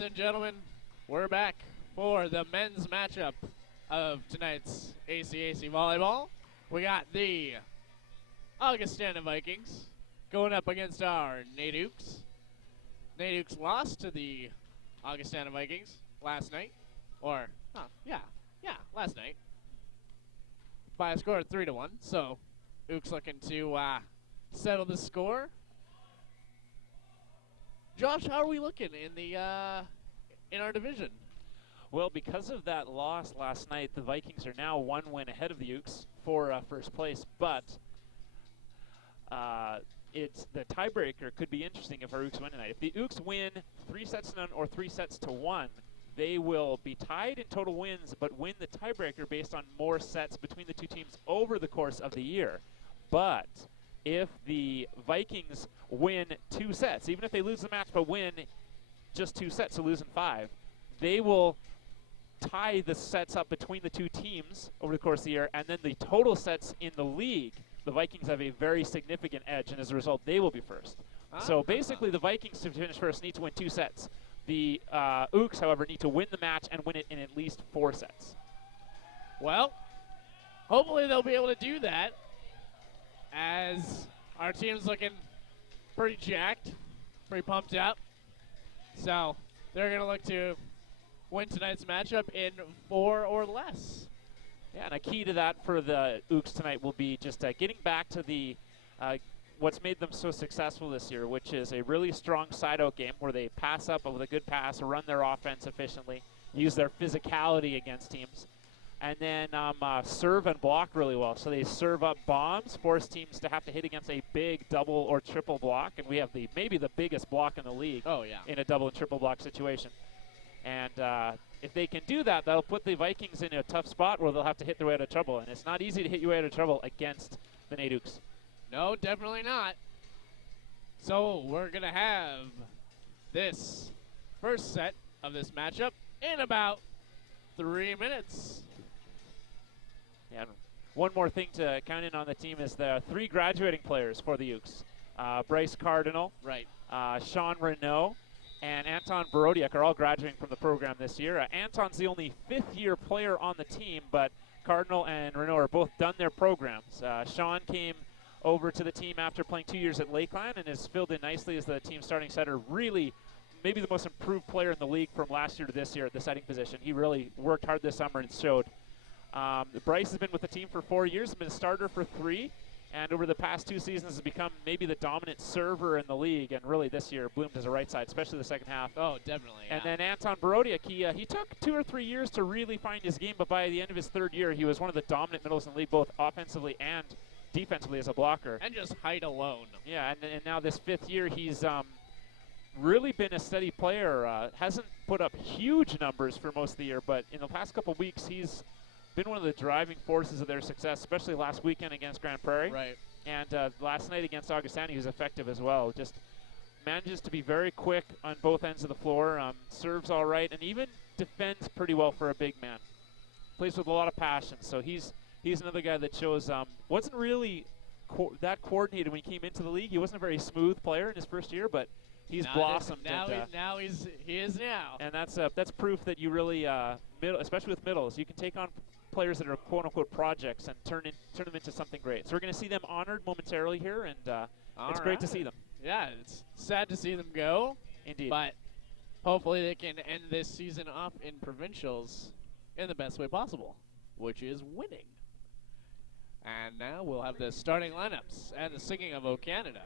Ladies and gentlemen, we're back for the men's matchup of tonight's ACAC volleyball. We got the Augustana Vikings going up against our NAIT. NAIT lost to the Augustana Vikings last night, last night by a score of 3-1. So Ukes looking to settle the score. Josh, how are we looking in our division? Well, because of that loss last night, the Vikings are now one win ahead of the Ukes for first place. But it's the tiebreaker could be interesting if our Ukes win tonight. If the Ukes win 3-0 or 3-1, they will be tied in total wins, but win the tiebreaker based on more sets between the two teams over the course of the year. But if the Vikings win 2 sets, even if they lose the match but win just 2 sets, so losing 5, they will tie the sets up between the two teams over the course of the year, and then the total sets in the league, the Vikings have a very significant edge, and as a result, they will be first. So basically, the Vikings, to finish first, need to win 2 sets. The Ukes, however, need to win the match and win it in at least 4 sets. Well, hopefully they'll be able to do that, as our team's looking pretty jacked, pretty pumped up. So they're going to look to win tonight's matchup in 4 or less. Yeah, and a key to that for the Ukes tonight will be just getting back to the what's made them so successful this year, which is a really strong side-out game where they pass up with a good pass, run their offense efficiently, use their physicality against teams, and then serve and block really well. So they serve up bombs, force teams to have to hit against a big double or triple block, and we have maybe the biggest block in the league in a double and triple block situation. And if they can do that, that'll put the Vikings in a tough spot where they'll have to hit their way out of trouble. And it's not easy to hit your way out of trouble against the NAIT Ukes. No, definitely not. So we're going to have this first set of this matchup in about 3 minutes. Yeah, one more thing to count in on the team is the 3 graduating players for the Ukes. Bryce Cardinal, right, Sean Renault, and Anton Borodiak are all graduating from the program this year. Anton's the only 5th-year player on the team, but Cardinal and Renault are both done their programs. Sean came over to the team after playing 2 years at Lakeland and has filled in nicely as the team starting setter. Really, maybe the most improved player in the league from last year to this year at the setting position. He really worked hard this summer and showed. Bryce has been with the team for 4 years, been a starter for 3, and over the past 2 seasons has become maybe the dominant server in the league, and really this year bloomed as a right side, especially the second half. Oh, definitely. And then Anton Borodiak, he took 2 or 3 years to really find his game, but by the end of his 3rd year, he was one of the dominant middles in the league, both offensively and defensively as a blocker. And just height alone. Yeah, and now this 5th year, he's really been a steady player. Hasn't put up huge numbers for most of the year, but in the past couple weeks, he's been one of the driving forces of their success, especially last weekend against Grand Prairie. Right. And last night against Augustana, he was effective as well. Just manages to be very quick on both ends of the floor, serves all right, and even defends pretty well for a big man. Plays with a lot of passion, so he's another guy that shows wasn't really that coordinated when he came into the league. He wasn't a very smooth player in his first year, but he's blossomed. He is now. And that's proof that you really, especially with middles, you can take on players that are quote-unquote projects and turn them into something great. So we're going to see them honored momentarily here, and it's great to see them. Yeah, it's sad to see them go. Indeed. But hopefully they can end this season off in provincials in the best way possible, which is winning. And now we'll have the starting lineups and the singing of O Canada.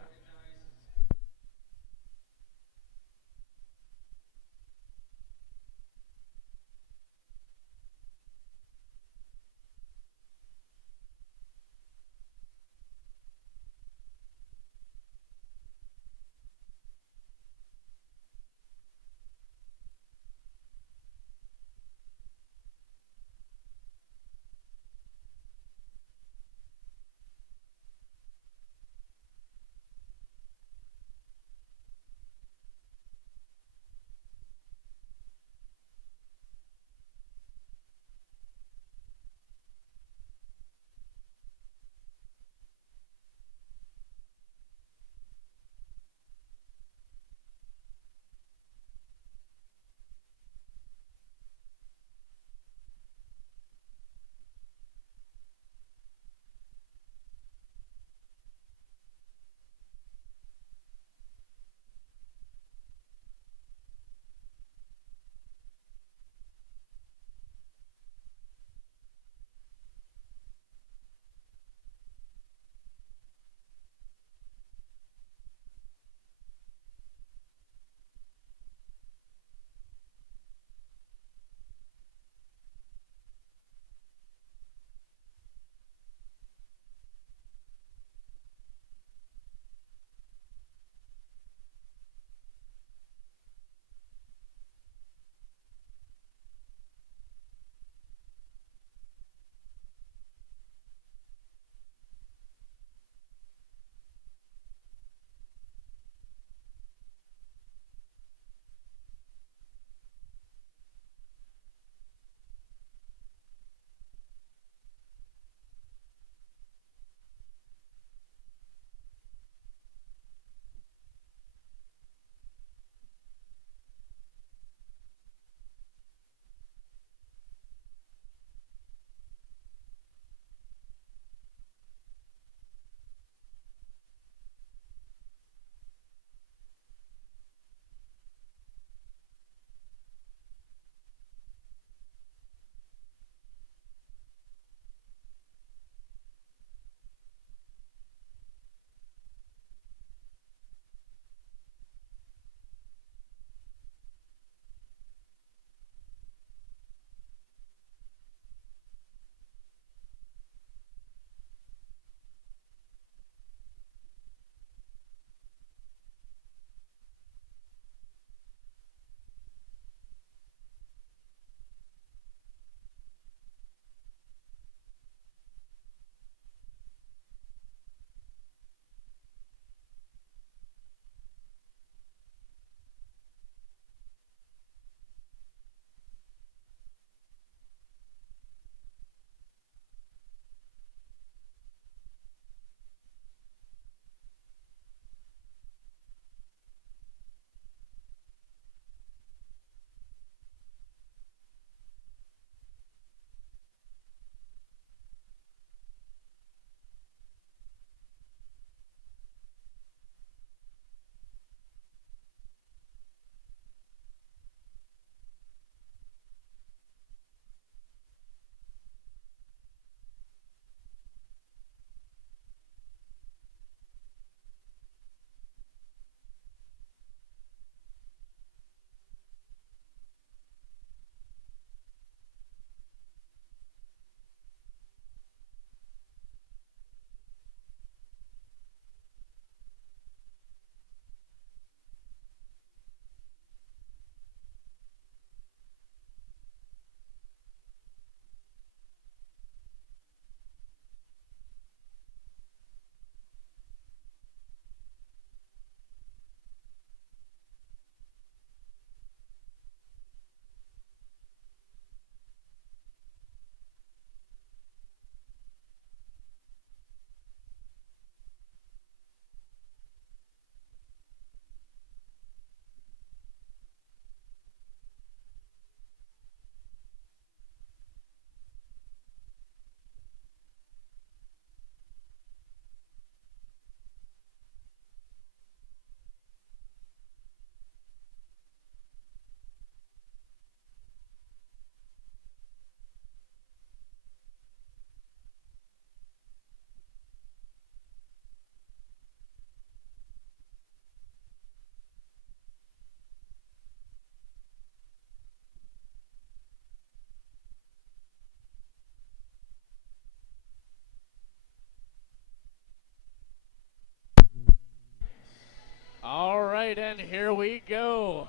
And here we go.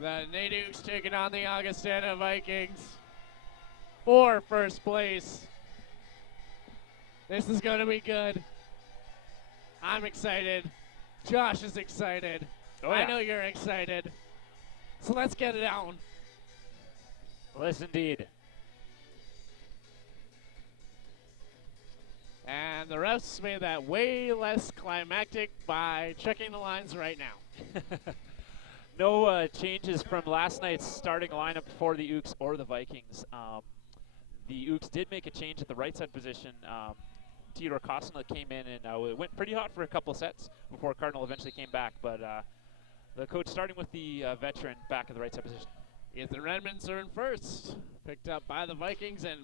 The NAIT Ukes taking on the Augustana Vikings for first place. This is going to be good. I'm excited. Josh is excited. Oh, yeah. I know you're excited. So let's get it down. Yes, indeed. And the refs made that way less climactic by checking the lines right now. No changes from last night's starting lineup for the Ukes or the Vikings. The Ukes did make a change at the right side position. Theodore Costner came in and it went pretty hot for a couple sets before Cardinal eventually came back. But the coach starting with the veteran back at the right side position. Ethan Redmond's are in first. Picked up by the Vikings, and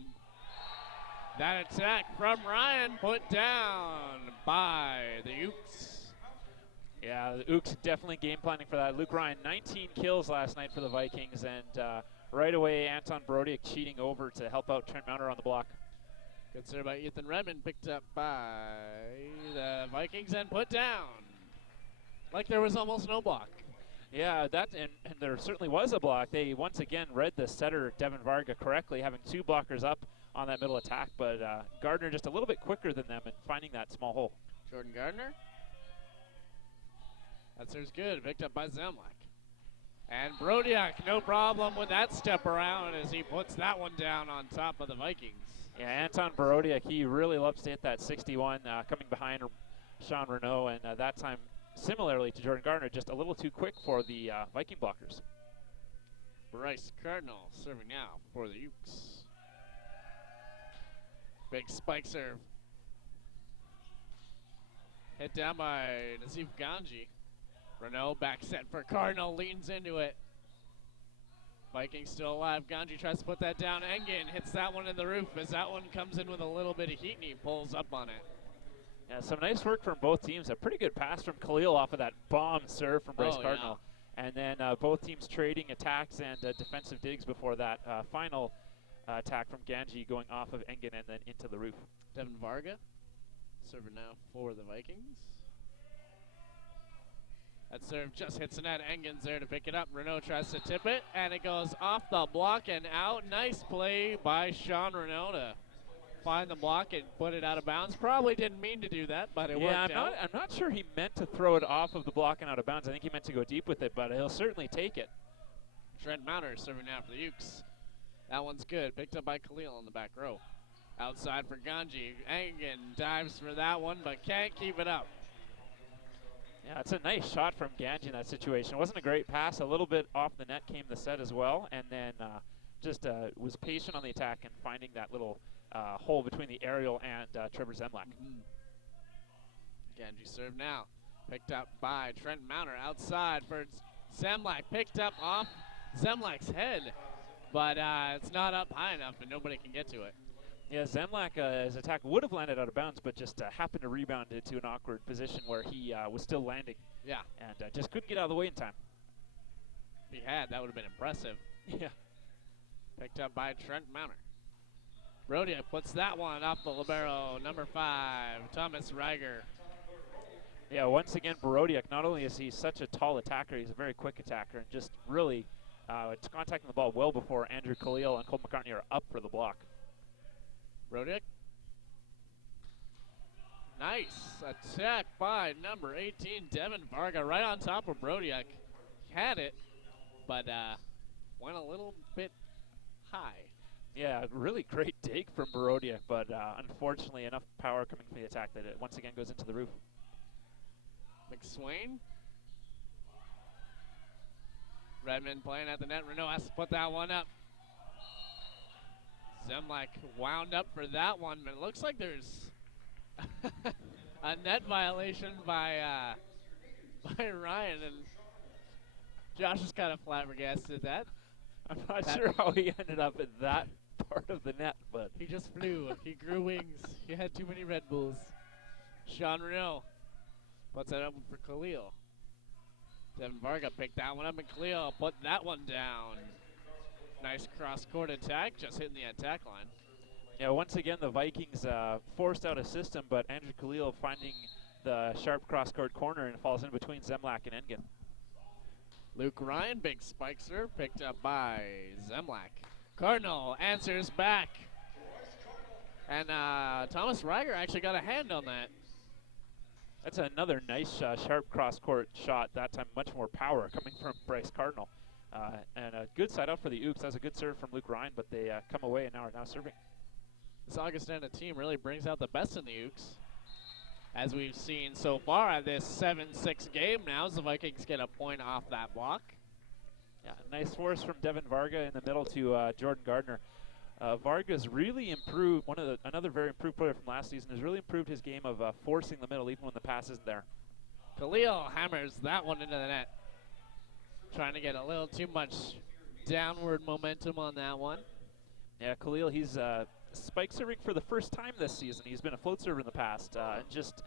that attack from Ryan put down by the Ukes. Yeah, the Ukes definitely game planning for that. Luke Ryan, 19 kills last night for the Vikings, and right away Anton Borodiak cheating over to help out Trent Mounter on the block. Good serve by Ethan Redmond, picked up by the Vikings and put down. Like there was almost no block. Yeah, and there certainly was a block. They once again read the setter, Devin Varga, correctly, having two blockers up on that middle attack, but Gardner just a little bit quicker than them and finding that small hole. Jordan Gardiner. That serves good, picked up by Zemlak. And Brodiak, no problem with that step around as he puts that one down on top of the Vikings. Yeah, Anton Borodiak, he really loves to hit that 61 coming behind Sean Renault, and that time, similarly to Jordan Gardner, just a little too quick for the Viking blockers. Bryce Cardinal serving now for the Ukes. Big spike serve. Hit down by Nazif Ganji. Renault back set for Cardinal, leans into it. Vikings still alive. Ganji tries to put that down. Engen hits that one in the roof as that one comes in with a little bit of heat and he pulls up on it. Yeah, some nice work from both teams. A pretty good pass from Khalil off of that bomb serve from Bryce Cardinal. Yeah. And then both teams trading attacks and defensive digs before that final attack from Ganji going off of Engen and then into the roof. Devin Varga serving now for the Vikings. That serve just hits the net. Engen's there to pick it up. Renault tries to tip it, and it goes off the block and out. Nice play by Sean Renault to find the block and put it out of bounds. Probably didn't mean to do that, but it worked out. I'm not sure he meant to throw it off of the block and out of bounds. I think he meant to go deep with it, but he'll certainly take it. Trent Mounter serving now for the Ukes. That one's good. Picked up by Khalil in the back row. Outside for Ganji. Engen dives for that one, but can't keep it up. Yeah, it's a nice shot from Ganji in that situation. It wasn't a great pass. A little bit off the net came the set as well, and then just was patient on the attack and finding that little hole between the aerial and Trevor Zemlak. Ganji serve now. Picked up by Trent Mounter outside for Zemlak. Picked up off Zemlak's head, but it's not up high enough and nobody can get to it. Yeah, Zemlak, his attack would have landed out of bounds, but just happened to rebound into an awkward position where he was still landing. Yeah. And just couldn't get out of the way in time. If he had, that would have been impressive. Yeah. Picked up by Trent Mounter. Brodiak puts that one up the libero, number 5, Thomas Reiger. Yeah, once again, Borodiak, not only is he such a tall attacker, he's a very quick attacker, and just really contacting the ball well before Andrew Khalil and Cole McCartney are up for the block. Brodiak. Nice attack by number 18, Devin Varga, right on top of Brodiak. Had it, but went a little bit high. Yeah, really great dig from Borodiak, but unfortunately enough power coming from the attack that it once again goes into the roof. McSwain. Redmond playing at the net. Renault has to put that one up. Zemlak wound up for that one, but it looks like there's a net violation by Ryan, and Josh is kind of flabbergasted at that. I'm not sure how he ended up in that part of the net, but he just flew. He grew wings. He had too many Red Bulls. Sean Renault puts that up for Khalil. Devin Varga picked that one up, and Khalil put that one down. Nice cross-court attack, just hitting the attack line. Yeah, once again, the Vikings forced out a system, but Andrew Khalil finding the sharp cross-court corner and falls in between Zemlak and Engen. Luke Ryan, big spike serve, picked up by Zemlak. Cardinal answers back. And Thomas Reiger actually got a hand on that. That's another nice sharp cross-court shot, that time much more power coming from Bryce Cardinal. And a good side out for the Ooks. That was a good serve from Luke Ryan, but they come away and are now serving. This Augustana team really brings out the best in the Ooks. As we've seen so far at this 7-6 game now, as the Vikings get a point off that block. Yeah, nice force from Devin Varga in the middle to Jordan Gardiner. Varga's really improved, another very improved player from last season, has really improved his game of forcing the middle even when the pass isn't there. Khalil hammers that one into the net. Trying to get a little too much downward momentum on that one. Yeah, Khalil, he's spike serving for the first time this season. He's been a float server in the past and just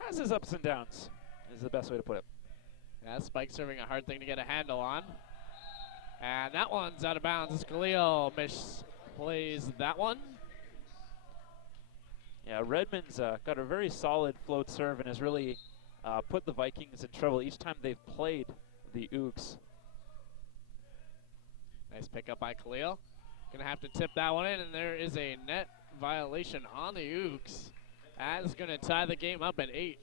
has his ups and downs, is the best way to put it. Yeah, spike serving a hard thing to get a handle on. And that one's out of bounds as Khalil misplays that one. Yeah, Redmond's got a very solid float serve and has really put the Vikings in trouble each time they've played the Ooks. Nice pickup by Khalil. Gonna have to tip that one in, and there is a net violation on the Ooks. That is gonna tie the game up at 8.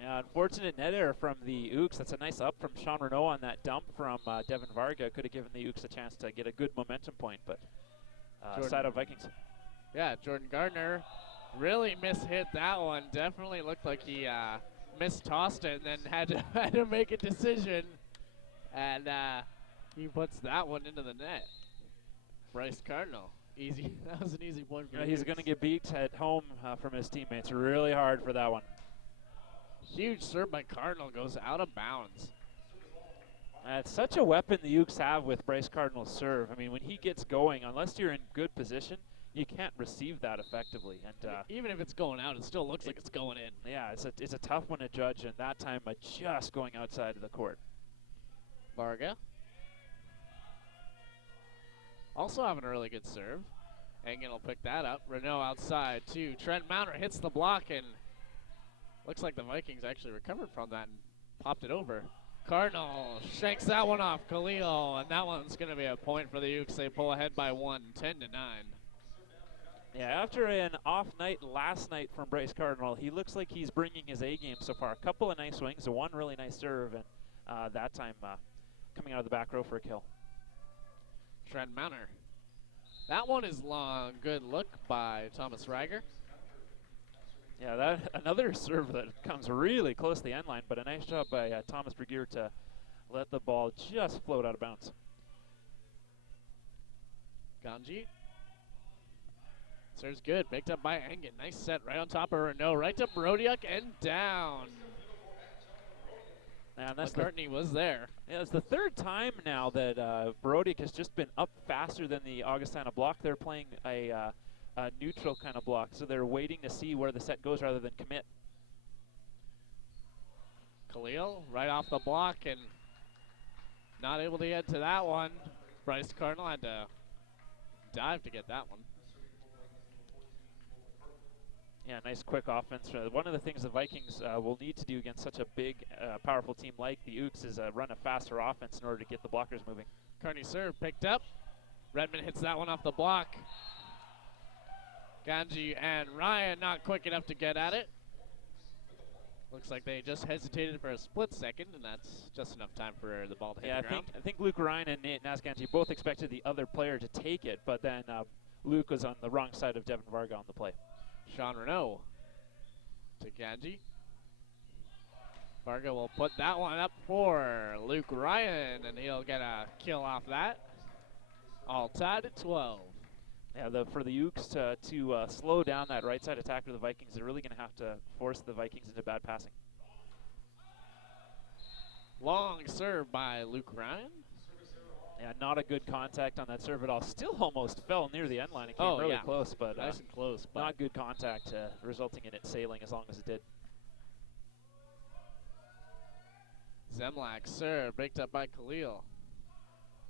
Yeah, unfortunate net error from the Ooks. That's a nice up from Sean Renault on that dump from Devin Varga. Could have given the Ooks a chance to get a good momentum point, but side of Vikings. Yeah, Jordan Gardiner really mishit that one. Definitely looked like he mistossed it and then had to make a decision. And he puts that one into the net. Bryce Cardinal, easy. That was an easy point for him. He's going to get beat at home from his teammates really hard for that one. Huge serve by Cardinal, goes out of bounds. It's such a weapon the Ooks have with Bryce Cardinal's serve. I mean, when he gets going, unless you're in good position, you can't receive that effectively. And even if it's going out, it still looks like it's going in. Yeah, it's a tough one to judge, and that time just going outside of the court. Varga. Also having a really good serve. Engen will pick that up. Renault outside too. Trent Mounter hits the block, and looks like the Vikings actually recovered from that and popped it over. Cardinal shanks that one off Khalil, and that one's going to be a point for the Ooks. They pull ahead by 1, 10-9. Yeah, after an off night last night from Bryce Cardinal, he looks like he's bringing his A game so far. A couple of nice swings, one really nice serve, and that time coming out of the back row for a kill. Trent Mounter. That one is long. Good look by Thomas Reiger. Yeah, that another serve that comes really close to the end line, but a nice job by Thomas Bergier to let the ball just float out of bounds. Ganji. Serves good. Picked up by Engen. Nice set right on top of Renault. Right to Brodiuk and down. And that's McCartney was there. Yeah, it's the third time now that Brodiuk has just been up faster than the Augustana block. They're playing a neutral kind of block, so they're waiting to see where the set goes rather than commit. Khalil right off the block and not able to get to that one. Bryce Cardinal had to dive to get that one. Yeah, nice quick offense. One of the things the Vikings will need to do against such a big, powerful team like the Ooks is run a faster offense in order to get the blockers moving. Carney serve picked up. Redmond hits that one off the block. Ganji and Ryan not quick enough to get at it. Looks like they just hesitated for a split second, and that's just enough time for the ball to hit the ground. I think Luke Ryan and Nate Nasganji both expected the other player to take it, but then Luke was on the wrong side of Devin Varga on the play. Sean Renault to Ganji. Varga will put that one up for Luke Ryan, and he'll get a kill off that. All tied at 12. Yeah, for the Ooks to slow down that right side attack for the Vikings, they're really going to have to force the Vikings into bad passing. Long serve by Luke Ryan. Yeah, not a good contact on that serve at all. Still almost fell near the end line. It came really close, but nice and close. But not good contact, resulting in it sailing as long as it did. Zemlak serve, picked up by Khalil.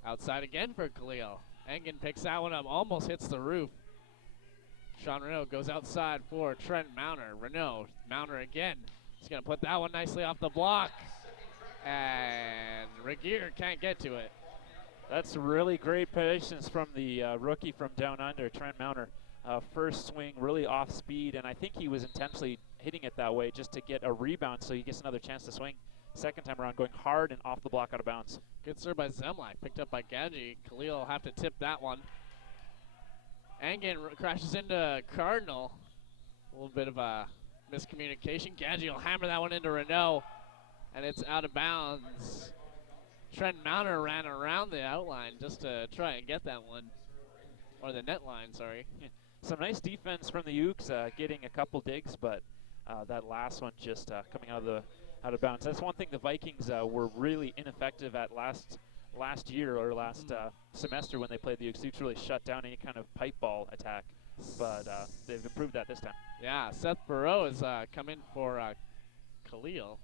Outside again for Khalil. Engen picks that one up, almost hits the roof. Sean Renault goes outside for Trent Mounter. Renault, Mounter again. He's going to put that one nicely off the block. And Regier can't get to it. That's really great patience from the rookie from down under, Trent Mounter. First swing really off speed, and I think he was intentionally hitting it that way just to get a rebound so he gets another chance to swing. Second time around, going hard and off the block out of bounds. Good serve by Zemlak, picked up by Ganji. Khalil will have to tip that one. Angan crashes into Cardinal. A little bit of a miscommunication. Ganji will hammer that one into Renault, and it's out of bounds. Trent Mounter ran around the outline just to try and get that one, or the net line, sorry. Yeah. Some nice defense from the Ukes, getting a couple digs, but that last one just coming out of bounds. That's one thing the Vikings were really ineffective at last year or last semester when they played the Ukes. The Ukes really shut down any kind of pipe ball attack, but they've improved that this time. Yeah, Seth Burrow has come in for Khalil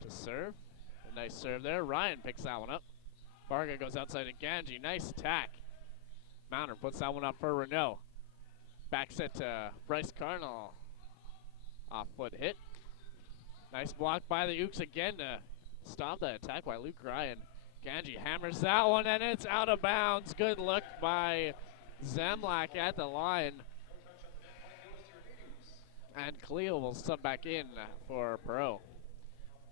to serve. A nice serve there. Ryan picks that one up. Varga goes outside to Ganji. Nice attack. Mounter puts that one up for Renault. Back set to Bryce Cardinal. Off foot hit. Nice block by the Ukes again to stop that attack by Luke Ryan. Ganji hammers that one, and it's out of bounds. Good look by Zemlak at the line. And Khalil will sub back in for Perot.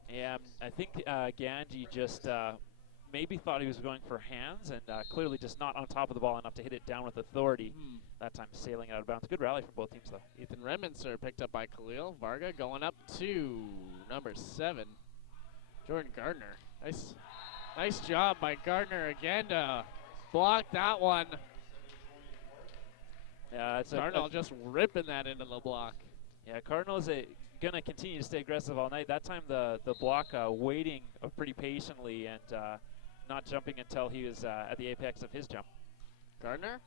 Yeah, I think Ganji just maybe thought he was going for hands, and clearly just not on top of the ball enough to hit it down with authority. That time sailing out of bounds. Good rally from both teams, though. Ethan Redmondson picked up by Khalil. Varga going up to number 7, Jordan Gardiner. Nice job by Gardner again to block that one. Yeah, it's Cardinal just ripping that into the block. Yeah, Cardinals going to continue to stay aggressive all night. That time the block waiting pretty patiently and not jumping until he was at the apex of his jump. Gardner.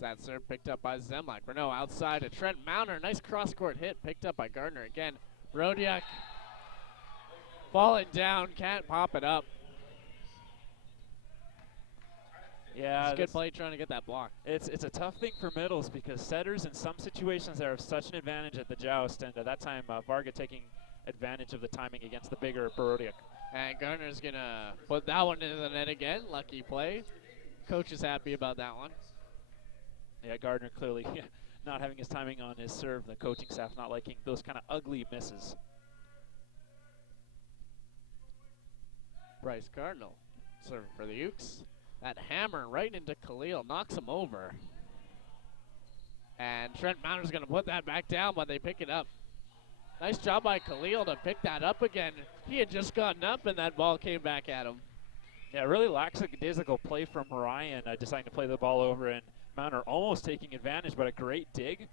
That serve picked up by Zemlak. Renault outside to Trent Mounter. Nice cross-court hit picked up by Gardner again. Brodiak falling down, can't pop it up. Yeah, it's a good play trying to get that block. It's a tough thing for middles because setters in some situations are such an advantage at the joust, and at that time Varga taking advantage of the timing against the bigger Borodiak. And Gardner's going to put that one into the net again. Lucky play. Coach is happy about that one. Yeah, Gardner clearly not having his timing on his serve. The coaching staff not liking those kind of ugly misses. Bryce Cardinal serving for the Ukes. That hammer right into Khalil knocks him over. And Trent Mounter's going to put that back down, but they pick it up. Nice job by Khalil to pick that up again. He had just gotten up, and that ball came back at him. Yeah, really lackadaisical play from Ryan, deciding to play the ball over, and Mounter almost taking advantage, but a great dig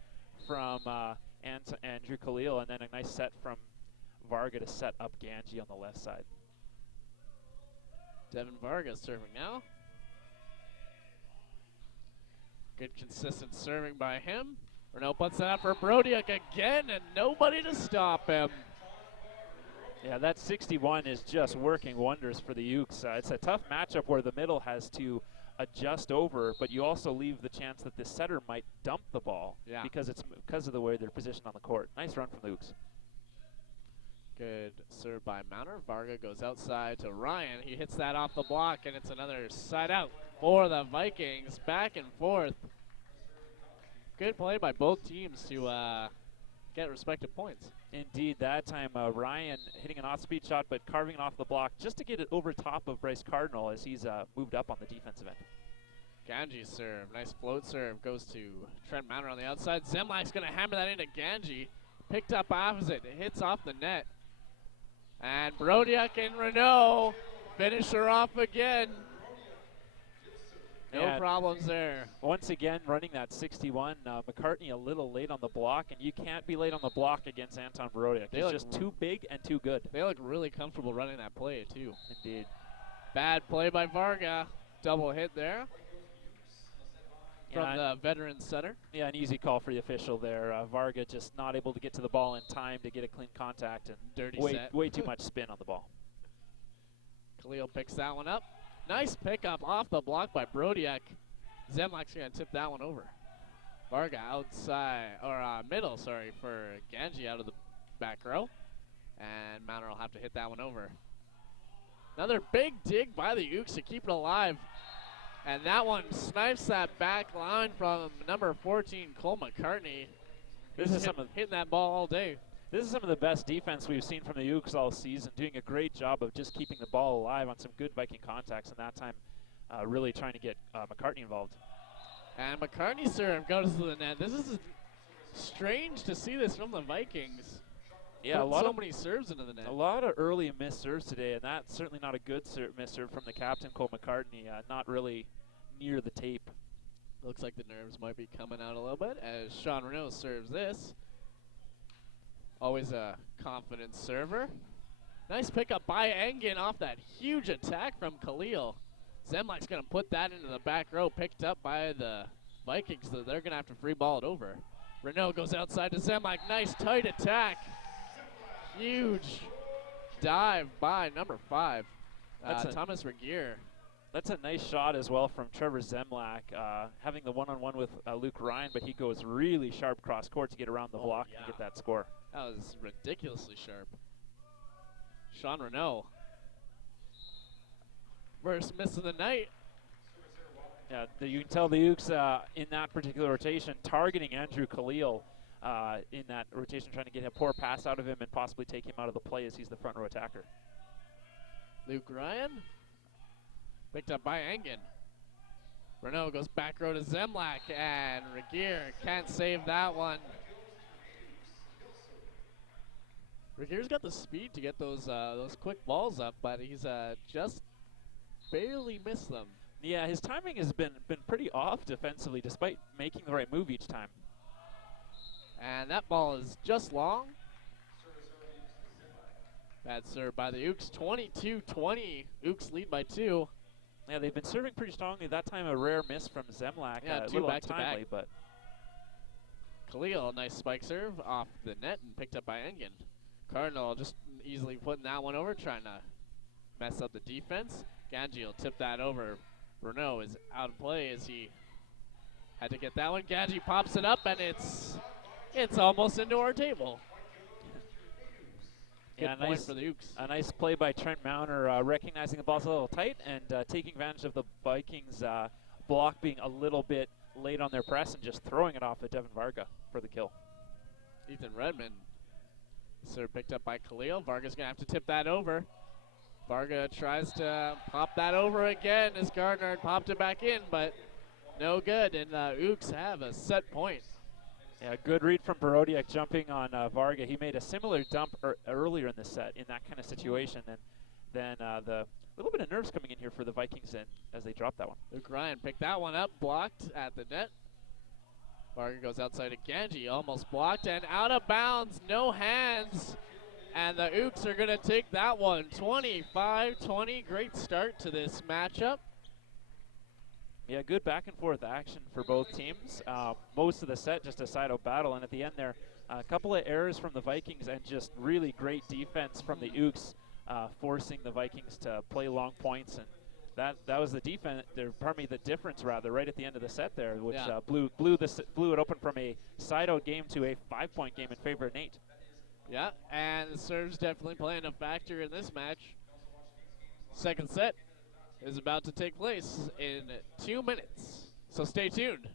from Andrew Khalil, and then a nice set from Varga to set up Ganji on the left side. Devin Varga serving now. Good consistent serving by him. Renault puts that up for Brodiak again, and nobody to stop him. Yeah, that 61 is just working wonders for the Ukes. It's a tough matchup where the middle has to adjust over, but you also leave the chance that the setter might dump the ball because of the way they're positioned on the court. Nice run from the Ukes. Good serve by Mounter. Varga goes outside to Ryan. He hits that off the block, and it's another side out for the Vikings. Back and forth. Good play by both teams to get respective points. Indeed, that time Ryan hitting an off-speed shot, but carving it off the block just to get it over top of Bryce Cardinal as he's moved up on the defensive end. Ganji's serve, nice float serve, goes to Trent Mounter on the outside. Zemlak's going to hammer that into Ganji. Picked up opposite, it hits off the net. And Brodiak and Renault finish her off again. No problems there. Once again, running that 61. McCartney a little late on the block, and you can't be late on the block against Anton Brodiak. He's just too big and too good. They look really comfortable running that play, too. Indeed. Bad play by Varga. Double hit there from the veteran setter. Yeah, an easy call for the official there. Varga just not able to get to the ball in time to get a clean contact, and dirty set. Way too much spin on the ball. Khalil picks that one up. Nice pickup off the block by Brodiak. Zemlak's going to tip that one over. Varga outside, or middle, sorry, for Ganji out of the back row. And Mauner will have to hit that one over. Another big dig by the Ukes to keep it alive. And that one snipes that back line from number 14, Cole McCartney. This is hitting that ball all day. This is some of the best defense we've seen from the Ukes all season, doing a great job of just keeping the ball alive on some good Viking contacts, and that time really trying to get McCartney involved. And McCartney's serve goes to the net. This is strange to see this from the Vikings. Yeah, so many serves into the net. A lot of early missed serves today, and that's certainly not a good miss serve from the captain, Cole McCartney. Not really near the tape. Looks like the nerves might be coming out a little bit as Sean Renault serves this. Always a confident server. Nice pickup by Engen off that huge attack from Khalil. Zemlak's going to put that into the back row, picked up by the Vikings, so they're going to have to free ball it over. Renault goes outside to Zemlak. Nice tight attack. Huge dive by number 5, Thomas Regier. That's a nice shot as well from Trevor Zemlak, having the one-on-one with Luke Ryan, but he goes really sharp cross-court to get around the block and get that score. That was ridiculously sharp. Sean Renault. First miss of the night. Yeah, you can tell the Ukes in that particular rotation targeting Andrew Khalil in that rotation, trying to get a poor pass out of him and possibly take him out of the play as he's the front row attacker. Luke Ryan. Picked up by Engen. Renault goes back row to Zemlak, and Regier can't save that one. Regier's got the speed to get those quick balls up, but he's just barely missed them. Yeah, his timing has been pretty off defensively, despite making the right move each time. And that ball is just long. Bad serve by the Ukes. 22-20. Ukes lead by 2. Yeah, they've been serving pretty strongly. That time a rare miss from Zemlak. Yeah, 2 back to back. But Khalil, nice spike serve off the net and picked up by Engen. Cardinal just easily putting that one over, trying to mess up the defense. Ganji will tip that over. Renault is out of play as he had to get that one. Ganji pops it up, and it's almost into our table. Yeah, Good point for the Ukes. A nice play by Trent Mauner, recognizing the ball's a little tight and taking advantage of the Vikings' block being a little bit late on their press and just throwing it off at Devin Varga for the kill. Ethan Redmond. Serve picked up by Khalil. Varga's going to have to tip that over. Varga tries to pop that over again as Gardiner had popped it back in, but no good, and Ukes have a set point. Yeah, good read from Borodiak jumping on Varga. He made a similar dump earlier in the set in that kind of situation, and then the little bit of nerves coming in here for the Vikings as they drop that one. Luke Ryan picked that one up, blocked at the net. Varga goes outside to Ganji, almost blocked and out of bounds, no hands. And the Ukes are going to take that one, 25-20. Great start to this matchup. Yeah, good back and forth action for both teams. Most of the set just a side-out battle, and at the end there, a couple of errors from the Vikings and just really great defense from the Ukes, forcing the Vikings to play long points, and that was the defense. The difference rather, right at the end of the set there, which blew it open from a side-out game to a 5-point game in favor of NAIT. Yeah, and the serve's definitely playing a factor in this match. Second set is about to take place in 2 minutes, so stay tuned.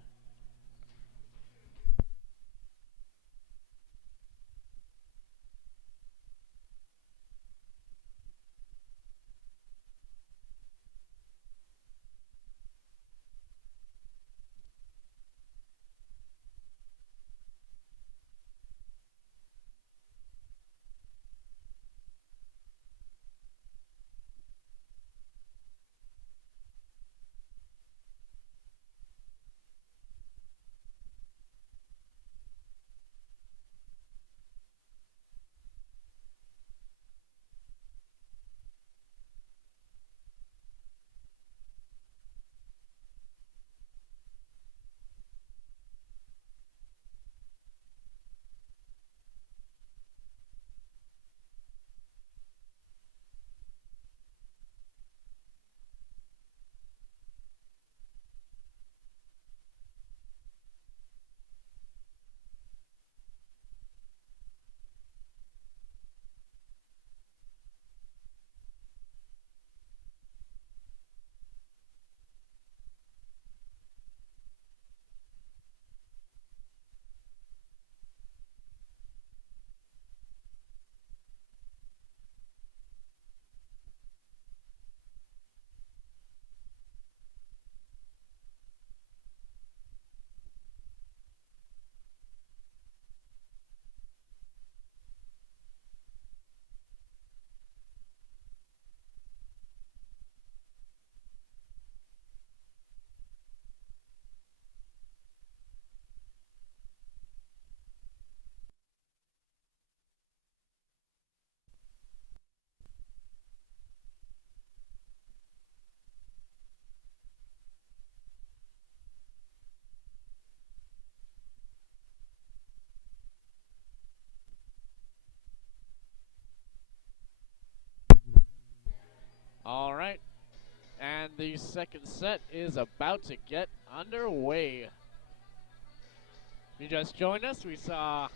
the second set is about to get underway. If you just joined us, we saw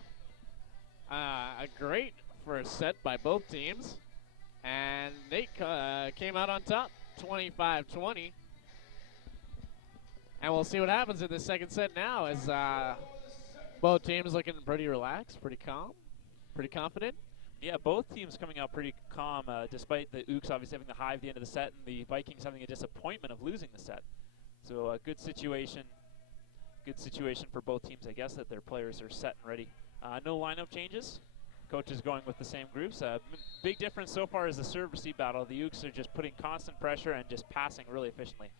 a great first set by both teams, and NAIT came out on top, 25-20. And we'll see what happens in the second set now, as both teams looking pretty relaxed, pretty calm, pretty confident. Yeah, both teams coming out pretty calm, despite the Ooks obviously having the high at the end of the set and the Vikings having a disappointment of losing the set. So a good situation for both teams, I guess, that their players are set and ready. No lineup changes. Coach is going with the same groups. Big difference so far is the serve-receive battle. The Ooks are just putting constant pressure and just passing really efficiently.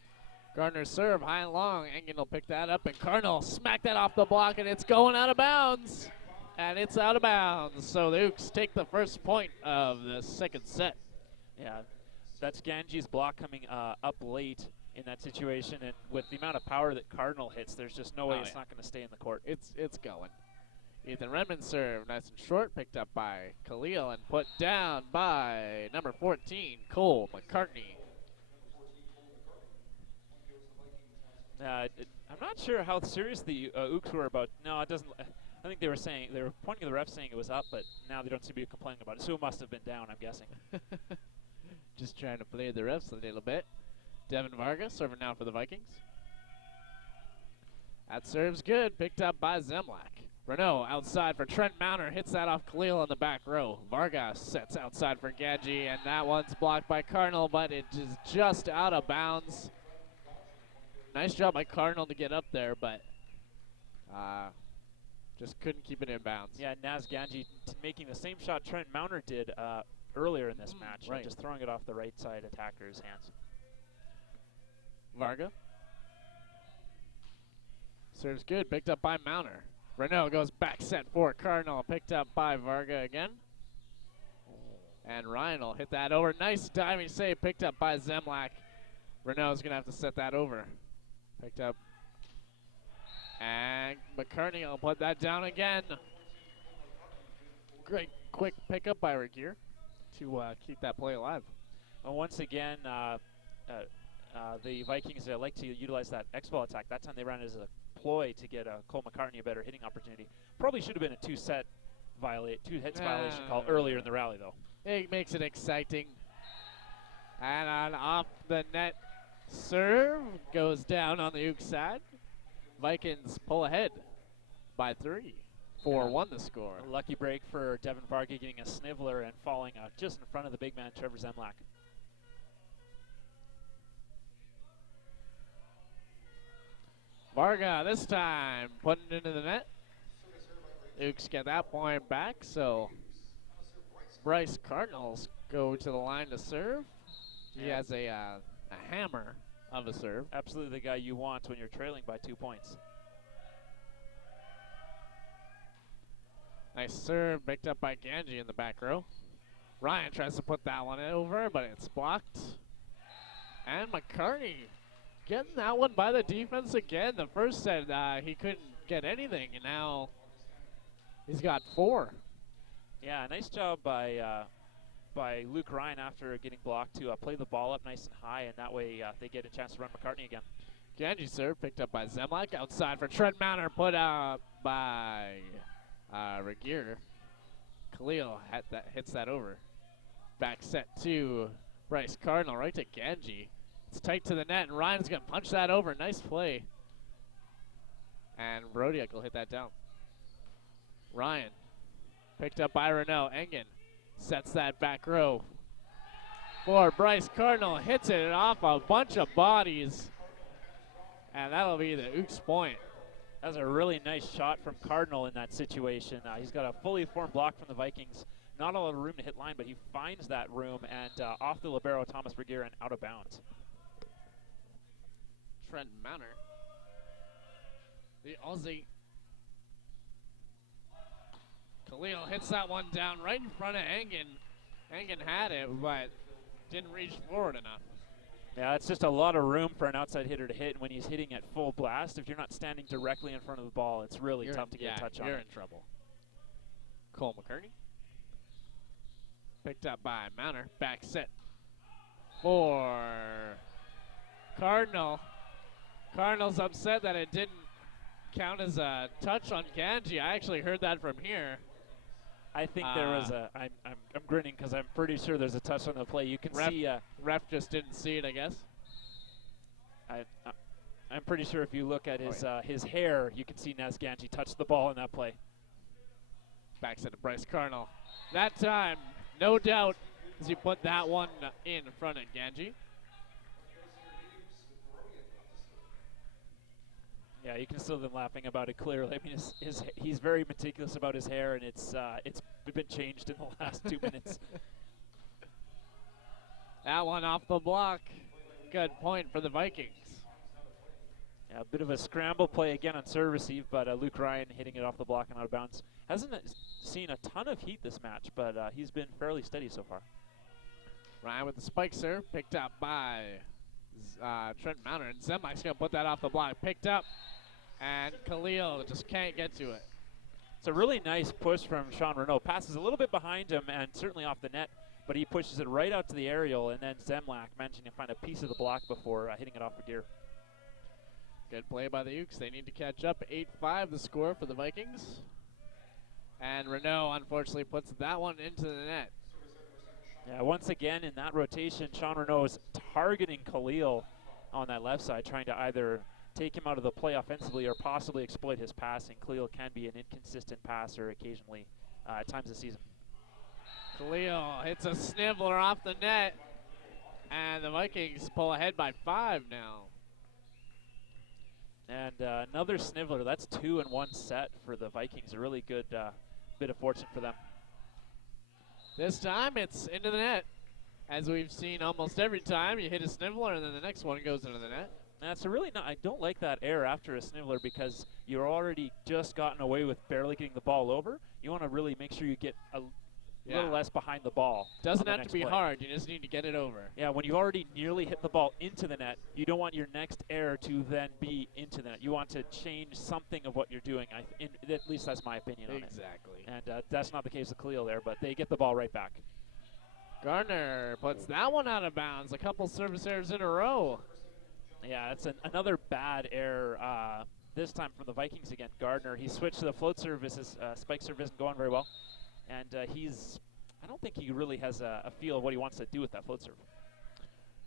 Gardner's serve, high and long. Engen will pick that up, and Cardinal smack that off the block, and it's going out of bounds. And it's out of bounds. So the Ooks take the first point of the second set. Yeah, that's Ganji's block coming up late in that situation, and with the amount of power that Cardinal hits, there's just no way it's not going to stay in the court. It's going. Ethan Redmond serve, nice and short, picked up by Khalil and put down by number 14, Cole McCartney. I'm not sure how serious the Ooks were about. No, it doesn't. I think they were pointing to the ref saying it was up, but now they don't seem to be complaining about it. So it must have been down, I'm guessing. Just trying to play the refs a little bit. Devin Vargas serving now for the Vikings. That serve's good, picked up by Zemlak. Renault outside for Trent Mounter, hits that off Khalil on the back row. Vargas sets outside for Ganji, and that one's blocked by Cardinal, but it is just out of bounds. Nice job by Cardinal to get up there, but just couldn't keep it in bounds. Yeah, Naz Ganji making the same shot Trent Mounter did earlier in this match, right. Just throwing it off the right side attacker's hands. Varga. Serves good, picked up by Mounter. Renault goes back set for Cardinal, picked up by Varga again. And Ryan will hit that over. Nice diving save, picked up by Zemlak. Renault's going to have to set that over. Picked up. And McCartney will put that down again. Great quick pickup by Regier to keep that play alive. Well, once again, the Vikings like to utilize that X-ball attack. That time they ran it as a ploy to get Cole McCartney a better hitting opportunity. Probably should have been a two hits violation call earlier in the rally, though. It makes it exciting. And on off the net serve goes down on the Ook side. Vikings pull ahead by 3. 4-1 the score. A lucky break for Devin Varga getting a sniveler and falling just in front of the big man, Trevor Zemlak. Varga this time putting it into the net. Ooks get that point back, so Bryce Cardinals go to the line to serve. He has a hammer of a serve. Absolutely the guy you want when you're trailing by 2 points. Nice serve, picked up by Ganji in the back row. Ryan tries to put that one over, but it's blocked. And McCartney getting that one by the defense again. The first set, he couldn't get anything, and now he's got 4. Yeah, nice job by Luke Ryan after getting blocked to play the ball up nice and high, and that way they get a chance to run McCartney again. Ganji serve picked up by Zemlak. Outside for Trent Mounter, put out by Regier. Khalil hits that over. Back set to Bryce Cardinal, right to Ganji. It's tight to the net, and Ryan's going to punch that over. Nice play. And Brodiak will hit that down. Ryan picked up by Renault. Engen sets that back row for Bryce Cardinal. Hits it off a bunch of bodies. And that'll be the Ooks point. That was a really nice shot from Cardinal in that situation. He's got a fully formed block from the Vikings. Not a lot of room to hit line, but he finds that room, and off the libero, Thomas Regier, and out of bounds. Trent Mounter, the Aussie. Khalil hits that one down right in front of Engen. Engen had it, but didn't reach forward enough. Yeah, it's just a lot of room for an outside hitter to hit, and when he's hitting at full blast, if you're not standing directly in front of the ball, it's really tough to get a touch on. You're in trouble. Cole McCartney. Picked up by Mounter. Back set for Cardinal. Cardinal's upset that it didn't count as a touch on Ganji. I actually heard that from here. I think there was a. I'm grinning because I'm pretty sure there's a touch on the play. You can see. Ref just didn't see it, I guess. I'm pretty sure if you look at his hair, you can see Nazganji touch the ball in that play. Backset to Bryce Cardinal. That time, no doubt, as he put that one in front of Ganji. Yeah, you can still them laughing about it clearly. I mean, he's very meticulous about his hair, and it's been changed in the last 2 minutes. That one off the block. Good point for the Vikings. Yeah, a bit of a scramble play again on serve receive, but Luke Ryan hitting it off the block and out of bounds. Hasn't seen a ton of heat this match, but he's been fairly steady so far. Ryan with the spike serve, picked up by Trent Mounter, and Zemlak's going to put that off the block. Picked up, and Khalil just can't get to it. It's a really nice push from Sean Renault. Passes a little bit behind him and certainly off the net, but he pushes it right out to the aerial, and then Zemlak managing to find a piece of the block before hitting it off the gear. Good play by the Ukes. They need to catch up. 8-5 the score for the Vikings. And Renault, unfortunately, puts that one into the net. Yeah, once again in that rotation, Sean Renault is targeting Khalil on that left side, trying to either take him out of the play offensively or possibly exploit his passing. Khalil can be an inconsistent passer occasionally at times this season. Khalil hits a sniveler off the net, and the Vikings pull ahead by 5 now. And another sniveler. That's 2 in one set for the Vikings. A really good bit of fortune for them. This time it's into the net. As we've seen almost every time, you hit a sniveler and then the next one goes into the net. That's a really I don't like that error after a sniveler because you're already just gotten away with barely getting the ball over. You want to really make sure you get a little less behind the ball. Doesn't have to be hard. You just need to get it over. Yeah, when you already nearly hit the ball into the net, you don't want your next error to then be into the net. You want to change something of what you're doing. At least that's my opinion on it. Exactly. And that's not the case with Khalil there, but they get the ball right back. Gardner puts that one out of bounds. A couple service errors in a row. Yeah, that's another bad error. This time from the Vikings again. Gardner, he switched to the float service. His spike serve isn't going very well. And I don't think he really has a feel of what he wants to do with that float serve.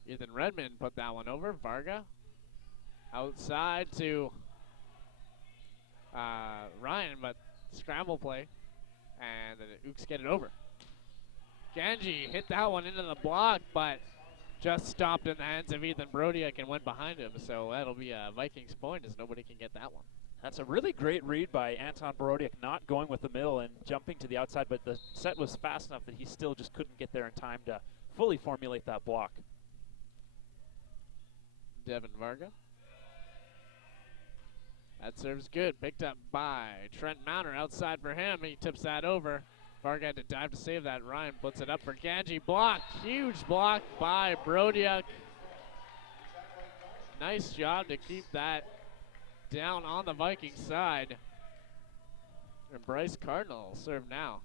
Ethan Redmond put that one over. Varga outside to Ryan, but scramble play. And the Ukes get it over. Ganji hit that one into the block, but just stopped in the hands of Ethan Brodiak and went behind him. So that'll be a Vikings point as nobody can get that one. That's a really great read by Anton Borodiak, not going with the middle and jumping to the outside, but the set was fast enough that he still just couldn't get there in time to fully formulate that block. Devin Varga. That serves good. Picked up by Trent Mounter outside for him. He tips that over. Varga had to dive to save that. Ryan puts it up for Ganji. Blocked. Huge block by Brodiak. Nice job to keep that down on the Viking side. And Bryce Cardinal serve now.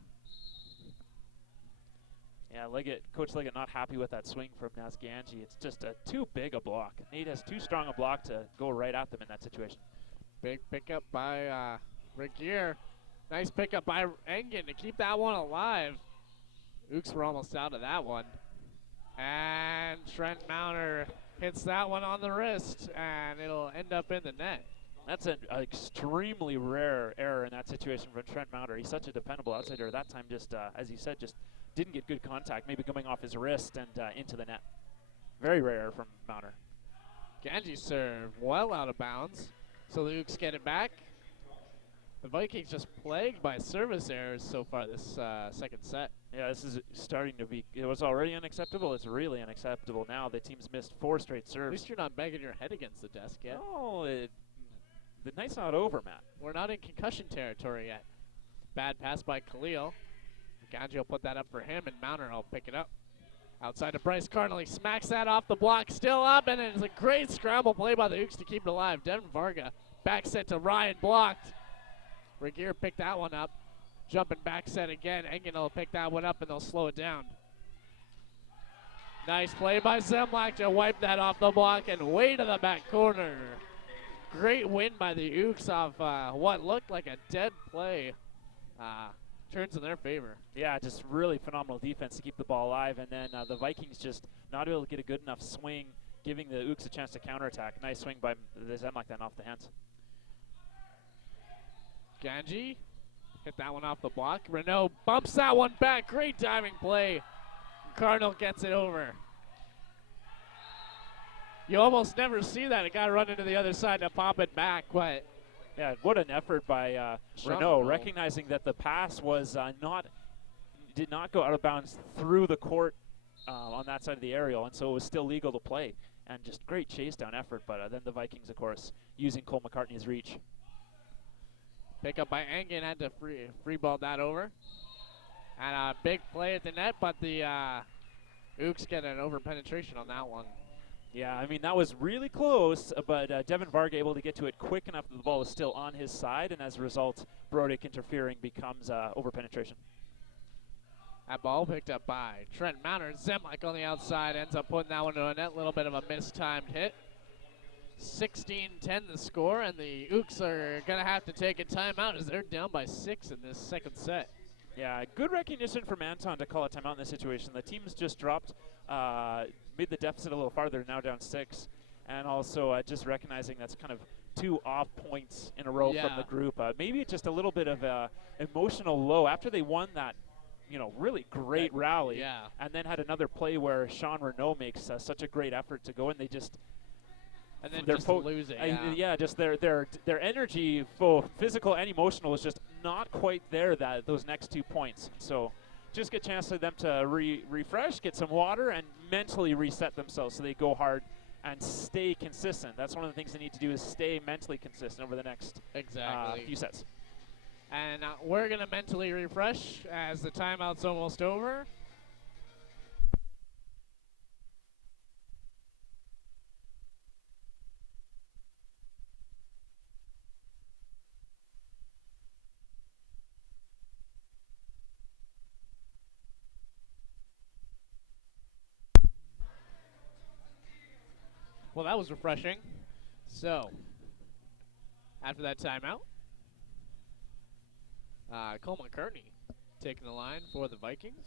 Yeah, Coach Liggett not happy with that swing from Nazganji. It's just too big a block. NAIT has too strong a block to go right at them in that situation. Big pickup by Regier. Nice pickup by Engen to keep that one alive. Ukes were almost out of that one. And Trent Mounter hits that one on the wrist, and it'll end up in the net. That's an extremely rare error in that situation from Trent Mounter. He's such a dependable outsider. That time just, as he said, just didn't get good contact, maybe coming off his wrist and into the net. Very rare from Mounter. Ganji serve well out of bounds. So the Ukes get it back. The Vikings just plagued by service errors so far this second set. Yeah, this is starting to be, it was already unacceptable. It's really unacceptable now. The team's missed 4 straight serves. At least you're not banging your head against the desk yet. No, the night's not over, Matt. We're not in concussion territory yet. Bad pass by Khalil. Ganji will put that up for him, and Mounter will pick it up. Outside to Bryce Cardinal. He smacks that off the block. Still up, and it's a great scramble play by the Ukes to keep it alive. Devin Varga back set to Ryan, blocked. Regier picked that one up. Jumping back set again. Engen will pick that one up, and they'll slow it down. Nice play by Zemlak to wipe that off the block and way to the back corner. Great win by the Ukes off what looked like a dead play. Turns in their favor. Yeah, just really phenomenal defense to keep the ball alive, and then the Vikings just not able to get a good enough swing, giving the Ukes a chance to counterattack. Nice swing by the Zemlak then off the hands. Ganji hit that one off the block. Renault bumps that one back. Great diving play. Cardinal gets it over. You almost never see that. A guy run into the other side to pop it back, but yeah, what an effort by Renault, recognizing that the pass was did not go out of bounds through the court on that side of the aerial, and so it was still legal to play. And just great chase down effort, but then the Vikings, of course, using Cole McCartney's reach. Pick up by Engen, had to free ball that over. And a big play at the net, but the Ukes get an over penetration on that one. Yeah, I mean, that was really close, but Devin Varga able to get to it quick enough that the ball was still on his side, and as a result, Brodick interfering becomes over penetration. That ball picked up by Trent Mounter. Zemlak on the outside ends up putting that one to a net. Little bit of a mistimed hit. 16-10 the score, and the Ukes are going to have to take a timeout as they're down by 6 in this second set. Yeah, good recognition from Anton to call a timeout in this situation. The team's just dropped, made the deficit a little farther, now down 6. And also just recognizing that's kind of 2 off points in a row from the group. Maybe just a little bit of emotional low after they won that, really great rally. Yeah. And then had another play where Sean Renault makes such a great effort to go, and they just... And then just lose it. Just their energy, both physical and emotional, is just not quite there those next 2 points. So just get a chance for them to refresh, get some water, and mentally reset themselves so they go hard and stay consistent. That's one of the things they need to do, is stay mentally consistent over the next few sets. And we're going to mentally refresh as the timeout's almost over. Well, that was refreshing. So, after that timeout, Cole McCartney taking the line for the Vikings.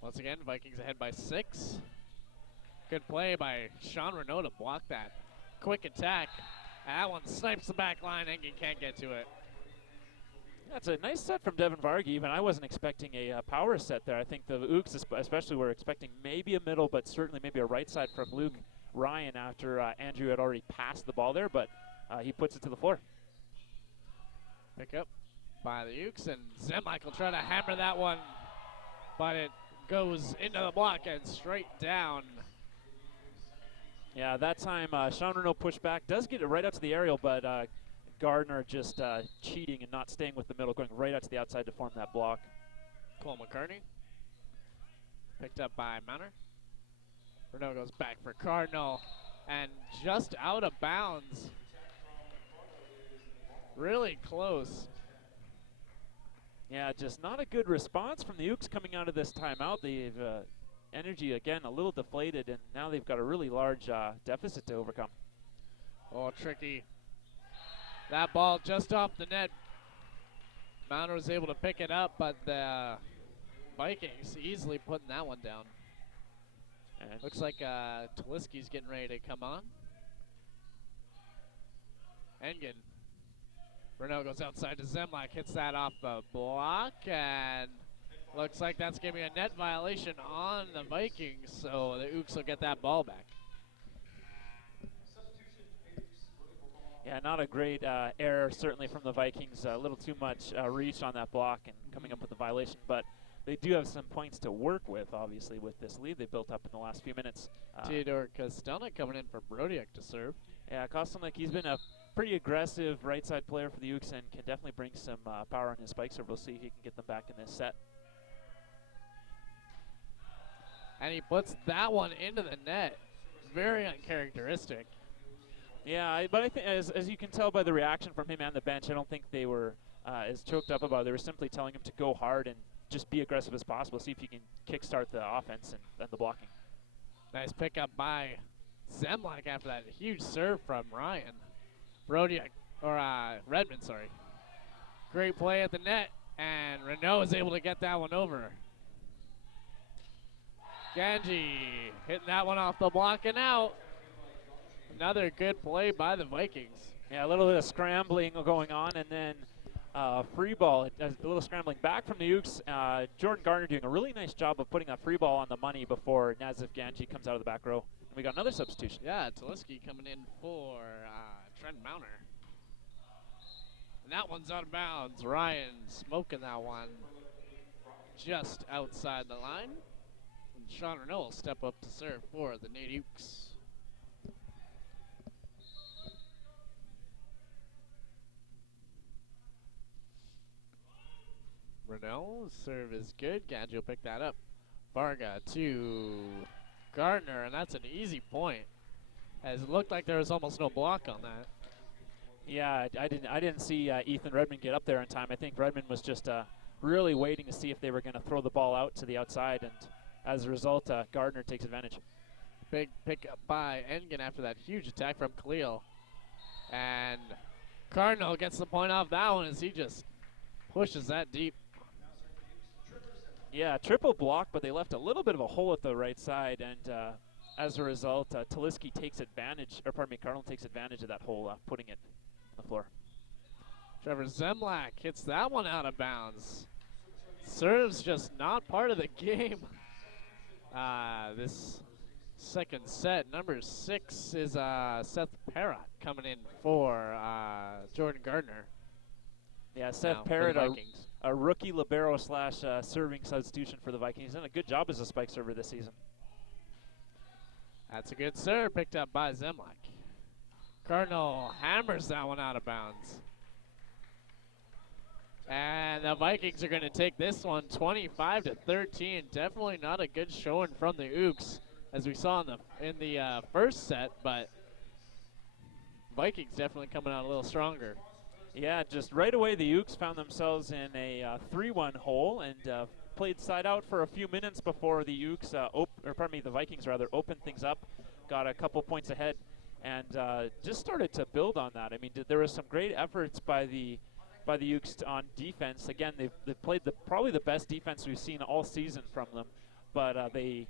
Once again, Vikings ahead by 6. Good play by Sean Renault to block that quick attack. And that one snipes the back line. Engen can't get to it. That's a nice set from Devin Varga. Even I wasn't expecting a power set there. I think the Ukes especially were expecting maybe a middle, but certainly maybe a right side from Luke Ryan after Andrew had already passed the ball there, but he puts it to the floor. Pick up by the Ukes, and Zemlak will try to hammer that one, but it goes into the block and straight down. Yeah, that time Sean Renault pushed back, does get it right out to the aerial, but Gardiner just cheating and not staying with the middle, going right out to the outside to form that block. Cole McCartney. Picked up by Mounter. Renault goes back for Cardinal, and just out of bounds. Really close. Yeah, just not a good response from the Ukes coming out of this timeout. They've energy, again, a little deflated, and now they've got a really large deficit to overcome. Oh, tricky. That ball just off the net. Mounter was able to pick it up, but the Vikings easily putting that one down. And looks like Taliski's getting ready to come on. Engen. Renault goes outside to Zemlak, hits that off the block, and looks like that's going to be a net violation on the Vikings, so the Ukes will get that ball back. Yeah, not a great error, certainly from the Vikings. A little too much reach on that block and coming up with a violation, but they do have some points to work with, obviously, with this lead they built up in the last few minutes. Theodore Augustana coming in for Brodiak to serve. Yeah, Kostelnik, he's been a pretty aggressive right side player for the Ukes and can definitely bring some power on his spike serve. We'll see if he can get them back in this set. And he puts that one into the net. Very uncharacteristic. Yeah, but I think as you can tell by the reaction from him and the bench, I don't think they were as choked up about it. They were simply telling him to go hard and just be aggressive as possible, see if you can kickstart the offense and the blocking. Nice pickup by Zemlak after that huge serve from Ryan. Redmond, sorry. Great play at the net, and Renault is able to get that one over. Ganji hitting that one off the block and out. Another good play by the Vikings. Yeah, a little bit of scrambling going on, and then free ball, a little scrambling back from the Ukes. J.Gardiner doing a really nice job of putting that free ball on the money before Nazif Ganji comes out of the back row. And we got another substitution. Yeah, Taliski coming in for Trent Mounter. And that one's out of bounds. Ryan smoking that one just outside the line. And Sean Renault will step up to serve for the NAIT Ukes. Renault, serve is good. Ganji will pick that up. Varga to Gardner, and that's an easy point. As it looked like there was almost no block on that. Yeah, I didn't see Ethan Redmond get up there in time. I think Redmond was just really waiting to see if they were going to throw the ball out to the outside, and as a result, Gardner takes advantage. Big pickup by Engen after that huge attack from Khalil. And Cardinal gets the point off that one as he just pushes that deep. Yeah, triple block, but they left a little bit of a hole at the right side, and as a result, Taliski takes advantage, or pardon me, Cardinal takes advantage of that hole, putting it on the floor. Trevor Zemlak hits that one out of bounds. Serves just not part of the game. This second set, number 6 is Seth Parrott coming in for J.Gardiner. Yeah, Seth Parrott, a rookie libero slash serving substitution for the Vikings. He's done a good job as a spike server this season. That's a good serve picked up by Zemlak. Cardinal hammers that one out of bounds. And the Vikings are going to take this one 25-13. Definitely not a good showing from the Ukes, as we saw in the first set, but Vikings definitely coming out a little stronger. Yeah, just right away the Ukes found themselves in a 3-1 hole and played side out for a few minutes before the Ukes, the Vikings rather, opened things up, got a couple points ahead, and just started to build on that. I mean, there was some great efforts by the Ukes on defense. Again, they've played probably the best defense we've seen all season from them, but they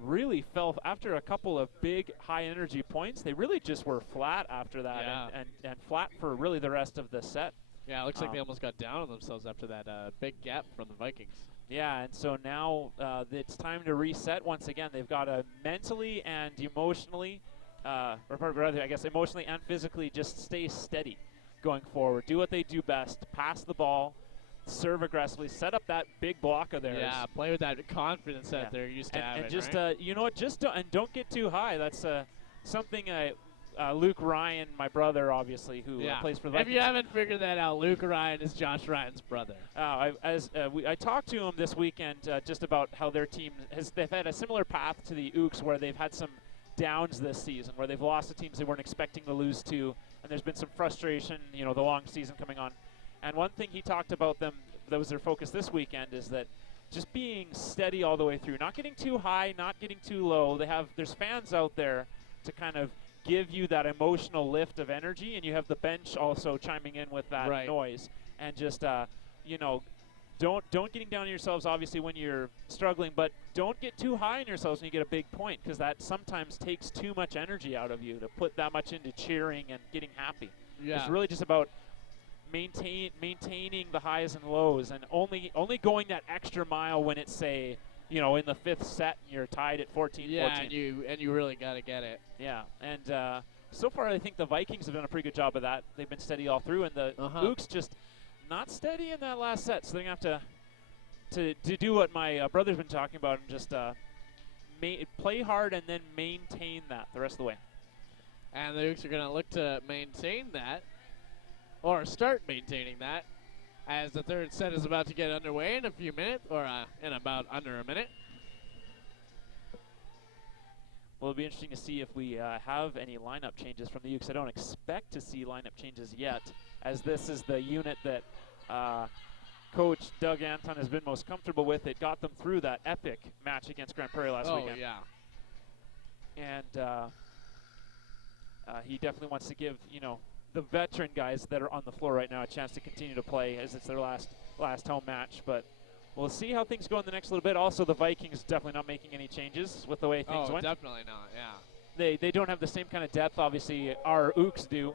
really fell after a couple of big high energy points. They really just were flat after that, and flat for really the rest of the set. Yeah, it looks like they almost got down on themselves after that big gap from the Vikings. Yeah, and so now it's time to reset once again. They've got to mentally and emotionally, or rather, I guess emotionally and physically, just stay steady going forward. Do what they do best: pass the ball, serve aggressively, set up that big block of theirs. Yeah, play with that confidence that they're used to having. And just right? You know what? Don't get too high. That's something. Luke Ryan, my brother, obviously, who plays for the Vikings. If you haven't figured that out, Luke Ryan is Josh Ryan's brother. I talked to him this weekend just about how their team they've had a similar path to the Ukes, where they've had some downs this season, where they've lost to teams they weren't expecting to lose to, and there's been some frustration, the long season coming on. And one thing he talked about them, that was their focus this weekend, is that just being steady all the way through, not getting too high, not getting too low. There's fans out there to kind of give you that emotional lift of energy, and you have the bench also chiming in with that noise. And just don't getting down on yourselves obviously when you're struggling, but don't get too high on yourselves when you get a big point, because that sometimes takes too much energy out of you to put that much into cheering and getting happy. Yeah. It's really just about maintaining the highs and lows, and only going that extra mile when it's, say, in the 5th set and you're tied at 14-14. Yeah, and you really got to get it. Yeah, and so far I think the Vikings have done a pretty good job of that. They've been steady all through, and the Ukes just not steady in that last set, so they're going to have to do what my brother's been talking about, and just play hard and then maintain that the rest of the way. And the Ukes are going to look to maintain that, or start maintaining that, as the third set is about to get underway in a few minutes, or in about under a minute. Well, it'll be interesting to see if we have any lineup changes from the Ukes. I don't expect to see lineup changes yet, as this is the unit that coach Doug Anton has been most comfortable with. It got them through that epic match against Grand Prairie last weekend. Oh, yeah. And he definitely wants to give, the veteran guys that are on the floor right now a chance to continue to play as it's their last home match. But we'll see how things go in the next little bit. Also, the Vikings definitely not making any changes with the way things went. Definitely not, yeah. They don't have the same kind of depth, obviously, our Ooks do.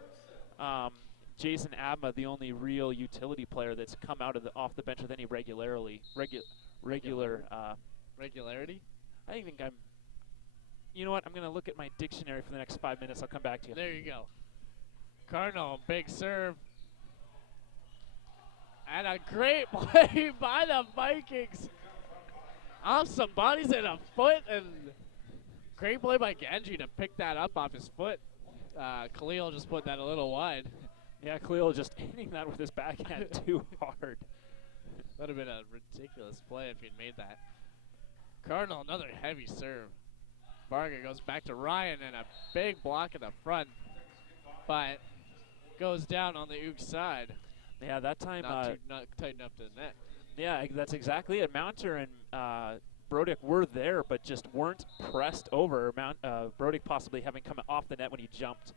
Jason Abma, the only real utility player that's come out of off the bench with any regularity. I think I'm. You know what? I'm going to look at my dictionary for the next 5 minutes. I'll come back to you. There you go. Cardinal, big serve. And a great play by the Vikings. Off some bodies and a foot, and great play by Genji to pick that up off his foot. Khalil just put that a little wide. Yeah, Khalil just hitting that with his backhand too hard. That would have been a ridiculous play if he'd made that. Cardinal, another heavy serve. Varga goes back to Ryan and a big block in the front, but goes down on the Ook side. Yeah, that time. Not tight enough to the net. Yeah, that's exactly it. Mounter and Brodick were there, but just weren't pressed over. Brodick possibly having come off the net when he jumped,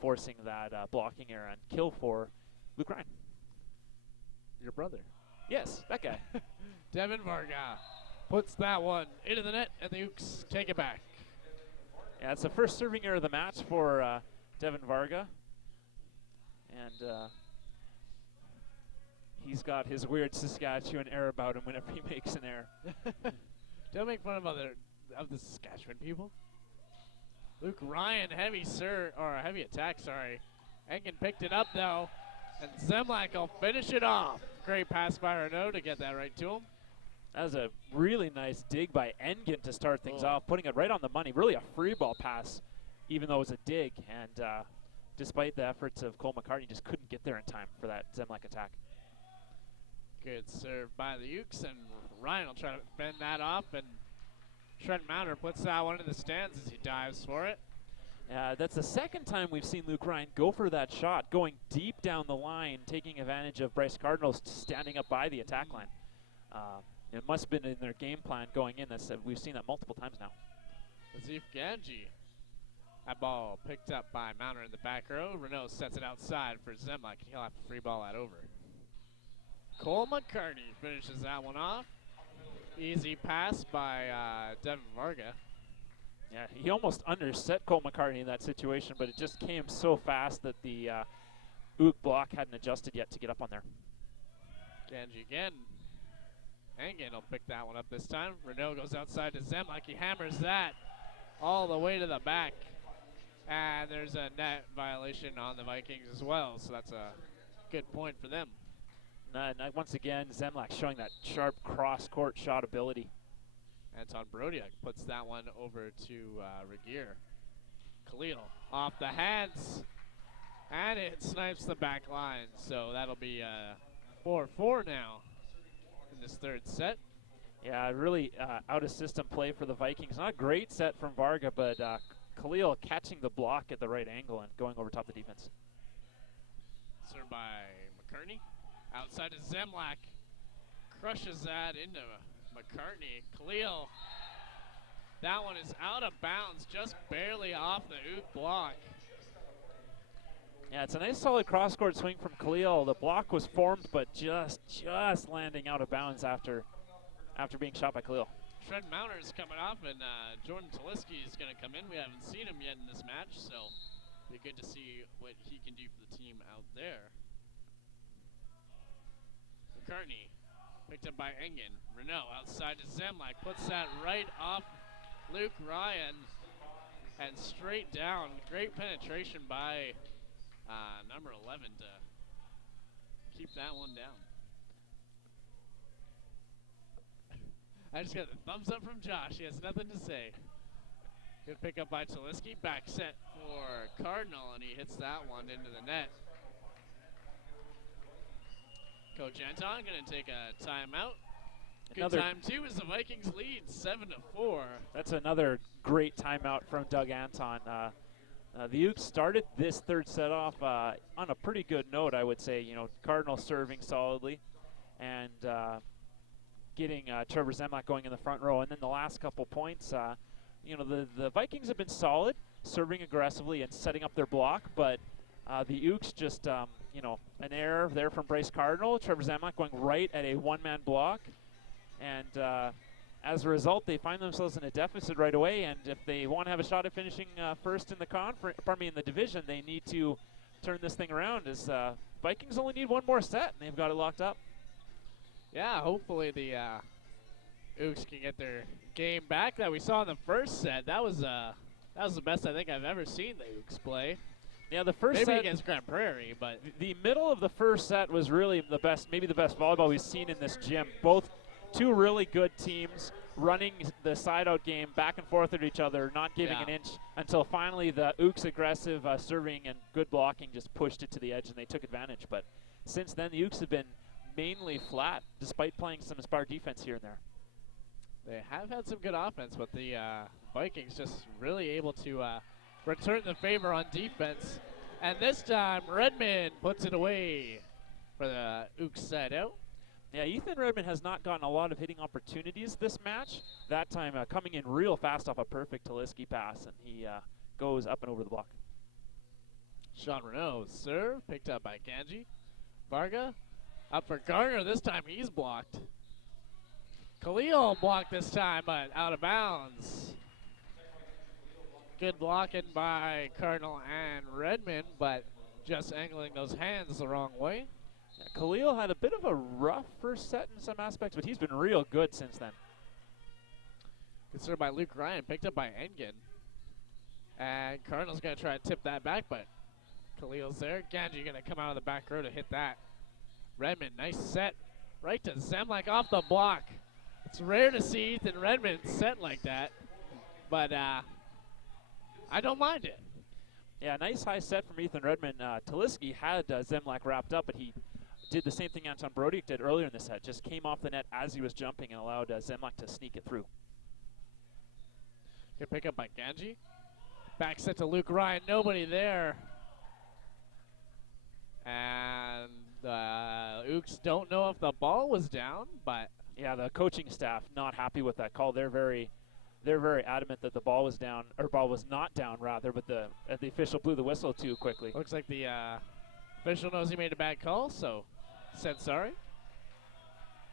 forcing that blocking error and kill for Luke Ryan. Your brother. Yes, that guy. Devin Varga puts that one into the net, and the Ooks take it back. Yeah, it's the first serving error of the match for Devin Varga. And he's got his weird Saskatchewan air about him whenever he makes an error. Don't make fun of the Saskatchewan people. Luke Ryan, heavy attack, sorry. Engen picked it up though, and Zemlak will finish it off. Great pass by Renault to get that right to him. That was a really nice dig by Engen to start things off, putting it right on the money. Really a free ball pass, even though it was a dig. And despite the efforts of Cole McCartney, just couldn't get there in time for that Zemlak attack. Good serve by the Ukes, and Ryan will try to fend that off, and Trent Mounter puts that one in the stands as he dives for it. That's the second time we've seen Luke Ryan go for that shot, going deep down the line, taking advantage of Bryce Cardinals standing up by the attack line. It must have been in their game plan going in. We've seen that multiple times now. Azif Ganji. That ball picked up by Mounter in the back row. Renault sets it outside for Zemlak. He'll have to free ball that over. Cole McCartney finishes that one off. Easy pass by Devin Varga. Yeah, he almost underset Cole McCartney in that situation, but it just came so fast that the Ook block hadn't adjusted yet to get up on there. Ganji again. Engen will pick that one up this time. Renault goes outside to Zemlak. He hammers that all the way to the back. And there's a net violation on the Vikings as well, so that's a good point for them. And once again, Zemlak showing that sharp cross-court shot ability. Anton Brodiak puts that one over to Regier. Khalil off the hands, and it snipes the back line. So that'll be 4-4 now in this third set. Yeah, really out-of-system play for the Vikings. Not a great set from Varga, but Khalil catching the block at the right angle and going over top the defense. Served by McCartney. Outside to Zemlak. Crushes that into McCartney. Khalil. That one is out of bounds, just barely off the Ook block. Yeah, it's a nice solid cross-court swing from Khalil. The block was formed, but just landing out of bounds after being shot by Khalil. Trent Mounter is coming off, and Jordan Taliski is going to come in. We haven't seen him yet in this match, so it'll be good to see what he can do for the team out there. McCartney picked up by Engen. Renault outside to Zemlak, puts that right off Luke Ryan and straight down. Great penetration by number 11 to keep that one down. I just got a thumbs up from Josh. He has nothing to say. Good pick up by Taliski. Back set for Cardinal, and he hits that one into the net. Coach Anton going to take a timeout. Good time, too, as the Vikings lead 7-4. That's another great timeout from Doug Anton. The Ooks started this third set off on a pretty good note, I would say. You know, Cardinal serving solidly. and getting Trevor Zemlak going in the front row. And then the last couple points, the Vikings have been solid, serving aggressively and setting up their block, but the Ukes just, an error there from Bryce Cardinal. Trevor Zemlak going right at a one-man block. And as a result, they find themselves in a deficit right away. And if they want to have a shot at finishing first in the in the division, they need to turn this thing around. As Vikings only need one more set, and they've got it locked up. Yeah, hopefully the Ukes can get their game back that we saw in the first set. That was the best I think I've ever seen the Ukes play. Yeah, the first maybe set against Grand Prairie, but the middle of the first set was really the best, maybe the best volleyball we've seen in this gym. Both two really good teams running the side-out game back and forth at each other, not giving an inch until finally the Ukes' aggressive serving and good blocking just pushed it to the edge and they took advantage. But since then, the Ukes have been mainly flat despite playing some Aspire defense here and there. They have had some good offense, but the Vikings just really able to return the favor on defense. And this time, Redmond puts it away for the Ukes side out. Yeah, Ethan Redmond has not gotten a lot of hitting opportunities this match. That time coming in real fast off a perfect Taliski pass, and he goes up and over the block. Sean Renault serve, picked up by Ganji. Varga up for Gardiner. This time he's blocked. Khalil blocked this time, but out of bounds. Good blocking by Cardinal and Redmond, but just angling those hands the wrong way. Yeah, Khalil had a bit of a rough first set in some aspects, but he's been real good since then. Good serve by Luke Ryan, picked up by Engen. And Cardinal's going to try to tip that back, but Khalil's there. Ganji going to come out of the back row to hit that. Redmond, nice set. Right to Zemlak off the block. It's rare to see Ethan Redmond set like that, but I don't mind it. Yeah, nice high set from Ethan Redmond. Taliski had Zemlak wrapped up, but he did the same thing Anton Brody did earlier in the set. Just came off the net as he was jumping and allowed Zemlak to sneak it through. Good pick up by Ganji. Back set to Luke Ryan. Nobody there. And Ukes don't know if the ball was down, but yeah, the coaching staff not happy with that call. They're very adamant that the ball was down, or ball was not down rather, but the official blew the whistle too quickly. Looks like the official knows he made a bad call, so said sorry.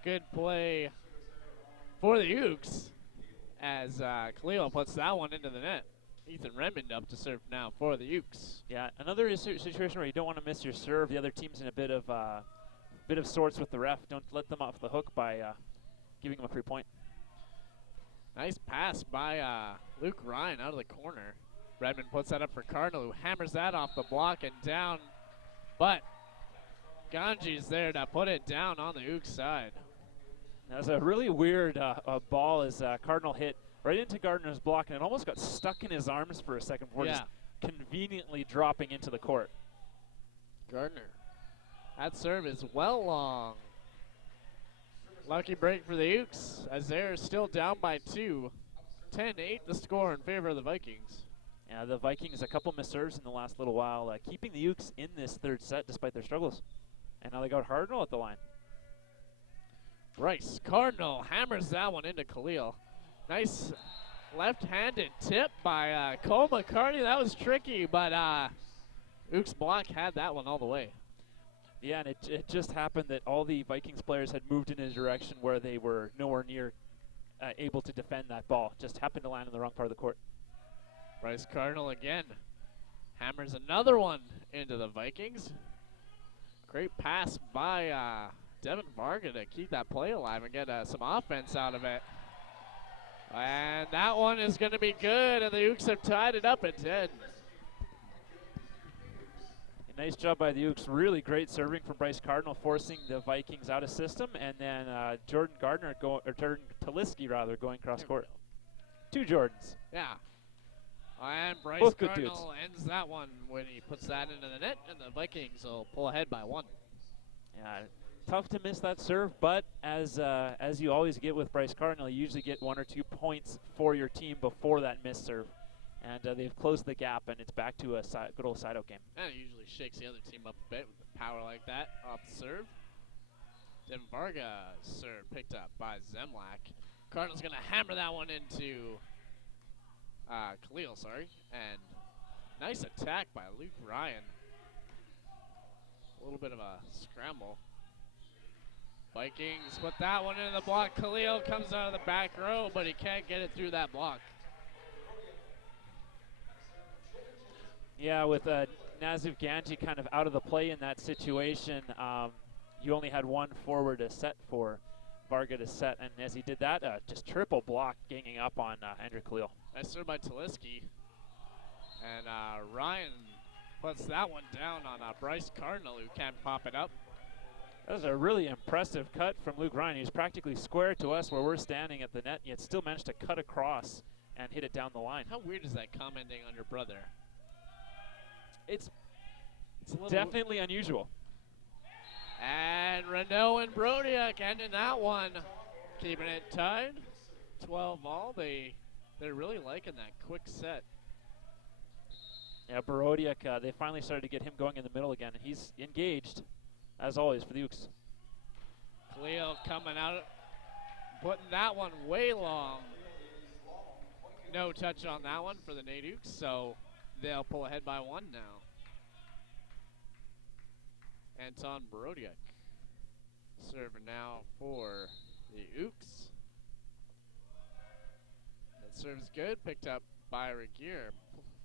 Good play for the Ukes as Khalil puts that one into the net. Ethan Redmond up to serve now for the Ukes. Yeah, another situation where you don't want to miss your serve. The other team's in a bit of sorts with the ref. Don't let them off the hook by giving them a free point. Nice pass by Luke Ryan out of the corner. Redmond puts that up for Cardinal, who hammers that off the block and down. But Ganji's there to put it down on the Ukes side. That was a really weird ball as Cardinal hit right into Gardiner's block, and it almost got stuck in his arms for a second before just conveniently dropping into the court. Gardiner. That serve is well long. Lucky break for the Ukes as they're still down by 2. 10-8 the score in favor of the Vikings. Yeah, the Vikings, a couple missed serves in the last little while, keeping the Ukes in this third set despite their struggles. And now they got Cardinal at the line. Bryce Cardinal hammers that one into Khalil. Nice left-handed tip by Cole McCartney. That was tricky, but Ukes block had that one all the way. Yeah, and it just happened that all the Vikings players had moved in a direction where they were nowhere near able to defend that ball. Just happened to land in the wrong part of the court. Bryce Cardinal again hammers another one into the Vikings. Great pass by Devin Varga to keep that play alive and get some offense out of it. And that one is going to be good, and the Ukes have tied it up at 10. Nice job by the Ukes. Really great serving from Bryce Cardinal, forcing the Vikings out of system, and then Jordan Taliski going cross court. Two Jordans. Yeah. And Bryce Both good Cardinal dudes. ends that one when he puts that into the net, and the Vikings will pull ahead by 1. Yeah, tough to miss that serve, but as you always get with Bryce Cardinal, you usually get 1 or 2 points for your team before that missed serve. And they've closed the gap, and it's back to a good old side-out game. And it usually shakes the other team up a bit with the power like that off the serve. Then Varga serve picked up by Zemlak. Cardinals going to hammer that one into Khalil, sorry. And nice attack by Luke Ryan. A little bit of a scramble. Vikings put that one in the block. Khalil comes out of the back row, but he can't get it through that block. Yeah, with Nazif Ganji kind of out of the play in that situation, you only had one forward to set for Varga to set, and as he did that, just triple block ganging up on Andrew Khalil. Nice serve by Taliski. And Ryan puts that one down on Bryce Cardinal, who can't pop it up. That was a really impressive cut from Luke Ryan. He was practically square to us where we're standing at the net, yet still managed to cut across and hit it down the line. How weird is that commenting on your brother? It's definitely unusual. And Renault and Brodiak ending that one, keeping it tied. 12-all. They're really liking that quick set. Yeah, Borodiak, they finally started to get him going in the middle again, and he's engaged, as always, for the Ukes. Khalil coming out, putting that one way long. No touch on that one for the NAIT Ukes, so they'll pull ahead by one now. Anton Borodiak serving now for the Ukes. That serves good, picked up by Regier.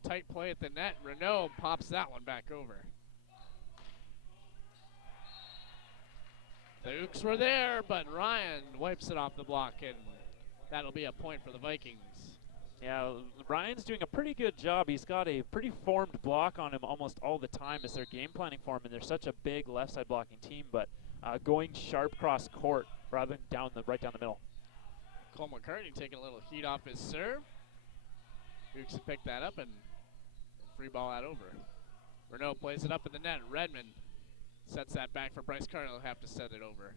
Tight play at the net. Renault pops that one back over. The Ukes were there, but Ryan wipes it off the block, and that'll be a point for the Vikings. Yeah, Ryan's doing a pretty good job. He's got a pretty formed block on him almost all the time as they're game planning for him, and they're such a big left side blocking team, but going sharp cross court rather than right down the middle. Cole McCartney taking a little heat off his serve. Ukes pick that up and free ball that over. Renault plays it up in the net. Redmond sets that back for Bryce Cardinal. He'll have to set it over.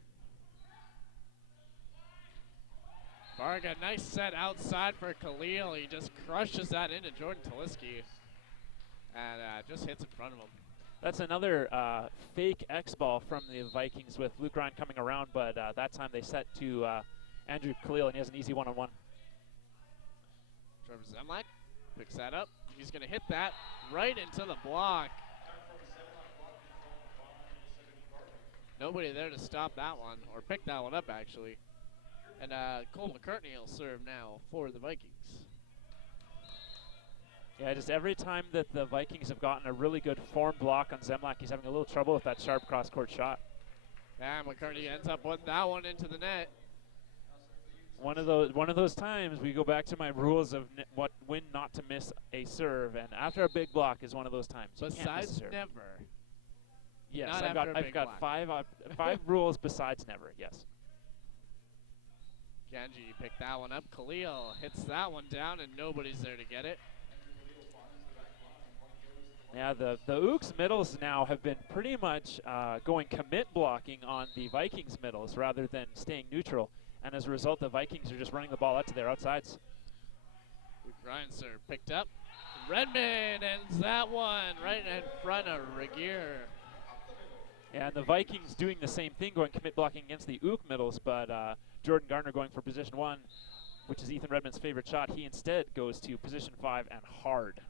Varga, nice set outside for Khalil. He just crushes that into Jordan Taliski and just hits in front of him. That's another fake X ball from the Vikings with Luke Ryan coming around, but that time they set to Andrew Khalil, and he has an easy one-on-one. Trevor Zemlak picks that up. He's going to hit that right into the block. Nobody there to stop that one, or pick that one up, actually. And Cole McCartney will serve now for the Vikings. Yeah, just every time that the Vikings have gotten a really good form block on Zemlak, he's having a little trouble with that sharp cross-court shot. And McCartney ends up putting that one into the net. One of those times we go back to my rules of when not to miss a serve, and after a big block is one of those times. Besides never. Yes, Not I've got five rules besides never. Yes. Ganji picked that one up. Khalil hits that one down, and nobody's there to get it. Yeah, the Ukes middles now have been pretty much going commit blocking on the Vikings middles rather than staying neutral. And as a result, the Vikings are just running the ball out to their outsides. Luke Ryan serve picked up. Redmond ends that one right in front of Regier. Yeah, and the Vikings doing the same thing, going commit blocking against the Ook middles, but Jordan Gardiner going for position 1, which is Ethan Redmond's favorite shot. He instead goes to position 5 and hard.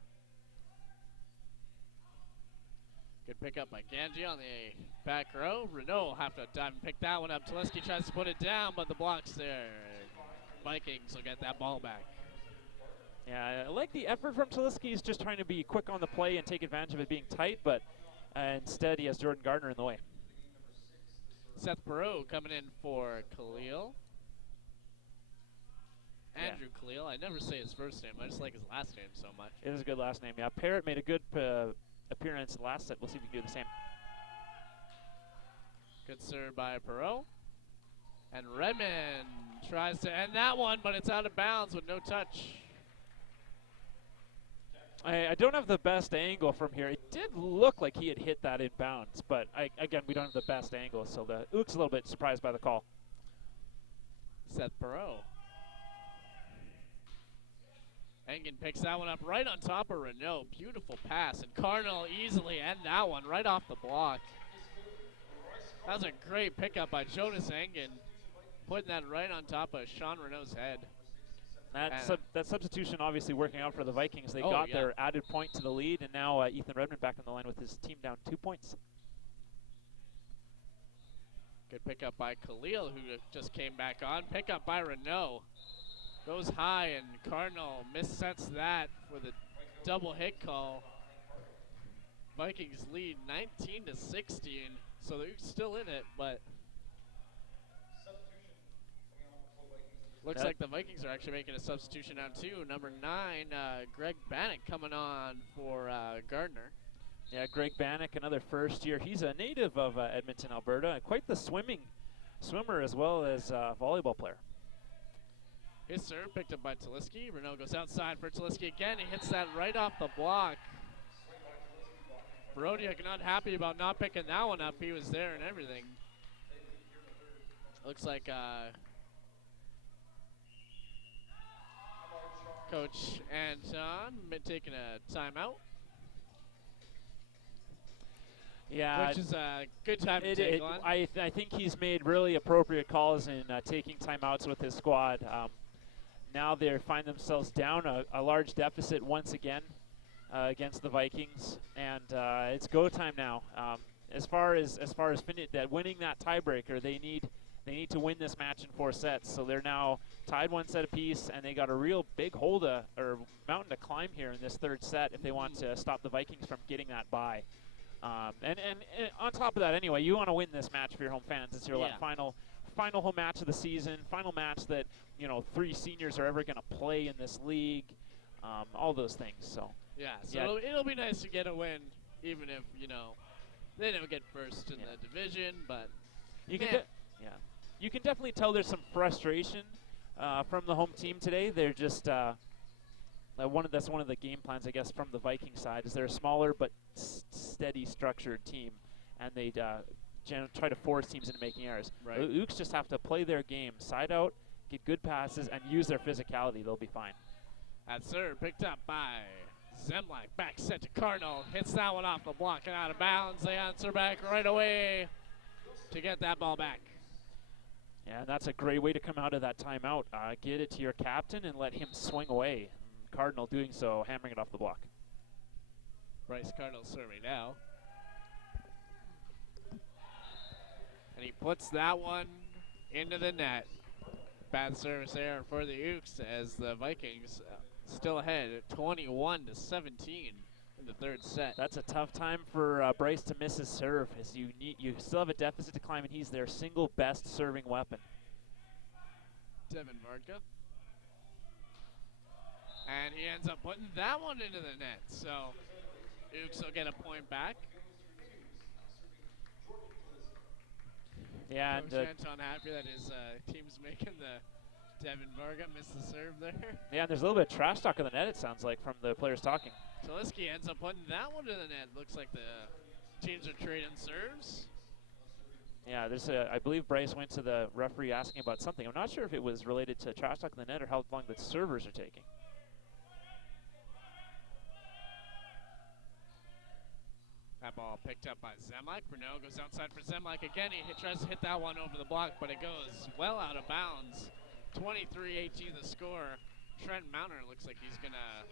Good pickup by Ganji on the back row. Renault will have to dive and pick that one up. Taliski tries to put it down, but the block's there. Vikings will get that ball back. Yeah, I like the effort from Taliski. He's just trying to be quick on the play and take advantage of it being tight, but instead he has Jordan Gardiner in the way. Seth Perot coming in for Khalil. Andrew Khalil. I never say his first name. I just like his last name so much. It is a good last name. Yeah, Parrott made a good appearance last set. We'll see if we can do the same. Good serve by Perot. And Redmond tries to end that one, but it's out of bounds with no touch. I don't have the best angle from here. It did look like he had hit that in bounds, but again, we don't have the best angle, so the Ukes a little bit surprised by the call. Seth Perot. Engen picks that one up right on top of Renault. Beautiful pass, and Cardinal easily end that one right off the block. That was a great pickup by Jonas Engen, putting that right on top of Sean Renault's head. That substitution obviously working out for the Vikings. They Oh, got yeah. their added point to the lead, and now Ethan Redmond back on the line with his team down 2 points. Good pickup by Khalil, who just came back on. Pickup by Renault. Goes high, and Cardinal missets that with a double hit call. Vikings lead 19-16, so they're still in it, but looks like the Vikings are actually making a substitution now too. Number 9, Greg Bannock coming on for Gardiner. Yeah, Greg Bannock, another first year. He's a native of Edmonton, Alberta. Quite the swimmer as well as volleyball player. His serve picked up by Taliski. Renault goes outside for Taliski again. He hits that right off the block. Brodiak not happy about not picking that one up. He was there and everything. Looks like Coach Anton been taking a timeout. Yeah, which is a good time to take on. I think he's made really appropriate calls in taking timeouts with his squad. Now they find themselves down a large deficit once again against the Vikings, and it's go time now. As far as winning that tiebreaker, they need to win this match in 4 sets. So they're now tied 1 set apiece, and they got a real big mountain to climb here in this 3rd set if they want to stop the Vikings from getting that bye. And on top of that, anyway, you want to win this match for your home fans. It's your final home match of the season, final match that 3 seniors are ever going to play in this league. All those things. So it'll be nice to get a win, even if they never get first in the division. But you can definitely tell there's some frustration from the home team today. They're just that's one of the game plans, I guess, from the Viking side, is they're a smaller but steady, structured team, and they try to force teams into making errors. Right. Ooks just have to play their game, side out, get good passes, and use their physicality. They'll be fine. At serve, picked up by Zemlak. Back set to Cardinal. Hits that one off the block and out of bounds. They answer back right away to get that ball back. Yeah, and that's a great way to come out of that timeout. Get it to your captain and let him swing away. Cardinal doing so, hammering it off the block. Bryce Cardinal serving now. And he puts that one into the net. Bad service there for the Ukes as the Vikings still ahead at 21-17 in the 3rd set. That's a tough time for Bryce to miss his serve, as you still have a deficit to climb, and he's their single best serving weapon. Devin Varga. And he ends up putting that one into the net. So Ukes will get a point back. Yeah, Coach Anton happy that his team's making the Devin Varga miss the serve there. Yeah, and there's a little bit of trash talk in the net, it sounds like, from the players talking. Taliski ends up putting that one to the net. Looks like the teams are trading serves. Yeah, I believe Bryce went to the referee asking about something. I'm not sure if it was related to trash talk in the net or how long the servers are taking. That ball picked up by Zemlak. Renault goes outside for Zemlak again. He tries to hit that one over the block, but it goes well out of bounds. 23-18 the score. Trent Mounter looks like he's going to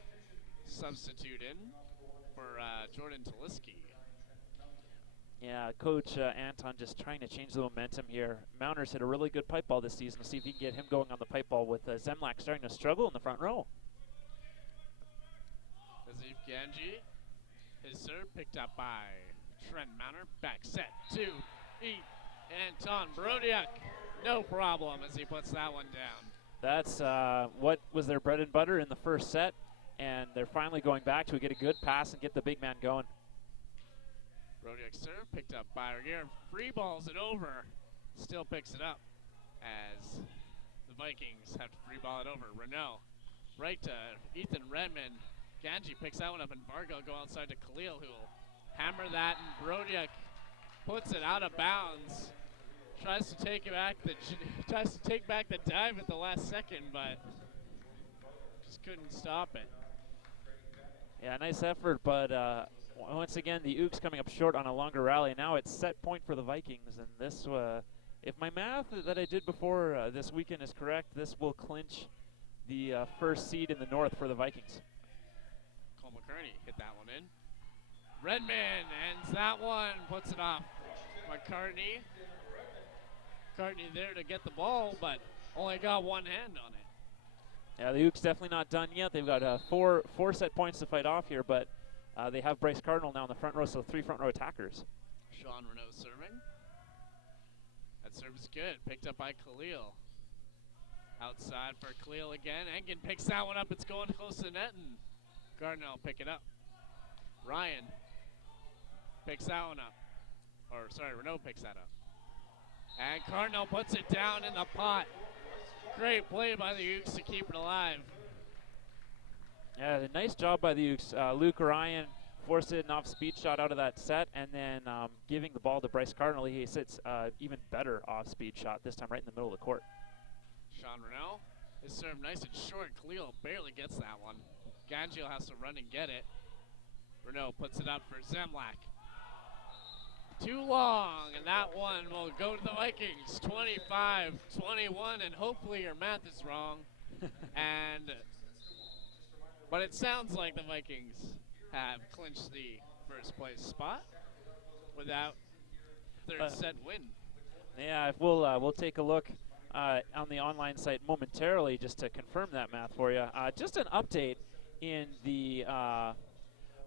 substitute in for Jordan Taliski. Yeah, Coach Anton just trying to change the momentum here. Mounter's hit a really good pipe ball this season. We'll see if he can get him going on the pipe ball with Zemlak starting to struggle in the front row. Azif Ganji. His serve picked up by Trent Mounter. Back set to Anton Brodiak. No problem as he puts that one down. That's what was their bread and butter in the 1st set, and they're finally going back to get a good pass and get the big man going. Brodiak serve picked up by Regier. Free balls it over. Still picks it up as the Vikings have to free ball it over. Renault right to Ethan Redmond. Ganji picks that one up, and Varga will go outside to Khalil, who will hammer that, and Brodiak puts it out of bounds. Tries to take back the dive at the last second, but just couldn't stop it. Yeah, nice effort, but Once again, the Ooks coming up short on a longer rally. Now it's set point for the Vikings, and this, if my math that I did before this weekend is correct, this will clinch the first seed in the North for the Vikings. Cole McCurney hit that one in. Redman ends that one, puts it off. McCartney there to get the ball, but only got one hand on it. Yeah, the Ooks definitely not done yet. They've got four set points to fight off here, but they have Bryce Cardinal now in the front row, so 3 front row attackers. Sean Renault serving. That serve is good, picked up by Khalil. Outside for Khalil again. Engen picks that one up. It's going close to the net, and Gardner will pick it up. Ryan picks that one up. Or, sorry, Renault picks that up. And Cardinal puts it down in the pot. Great play by the Ukes to keep it alive. Yeah, nice job by the Ukes. Luke Ryan forced an off-speed shot out of that set, and then giving the ball to Bryce Cardinal. He sits even better off-speed shot, this time right in the middle of the court. Sean Renault is served nice and short. Khalil barely gets that one. Gangio has to run and get it. Renault puts it up for Zemlak. Too long, and that one will go to the Vikings, 25-21, and hopefully your math is wrong. But it sounds like the Vikings have clinched the first place spot without third set win. Yeah, we'll take a look on the online site momentarily just to confirm that math for you. Just an update in the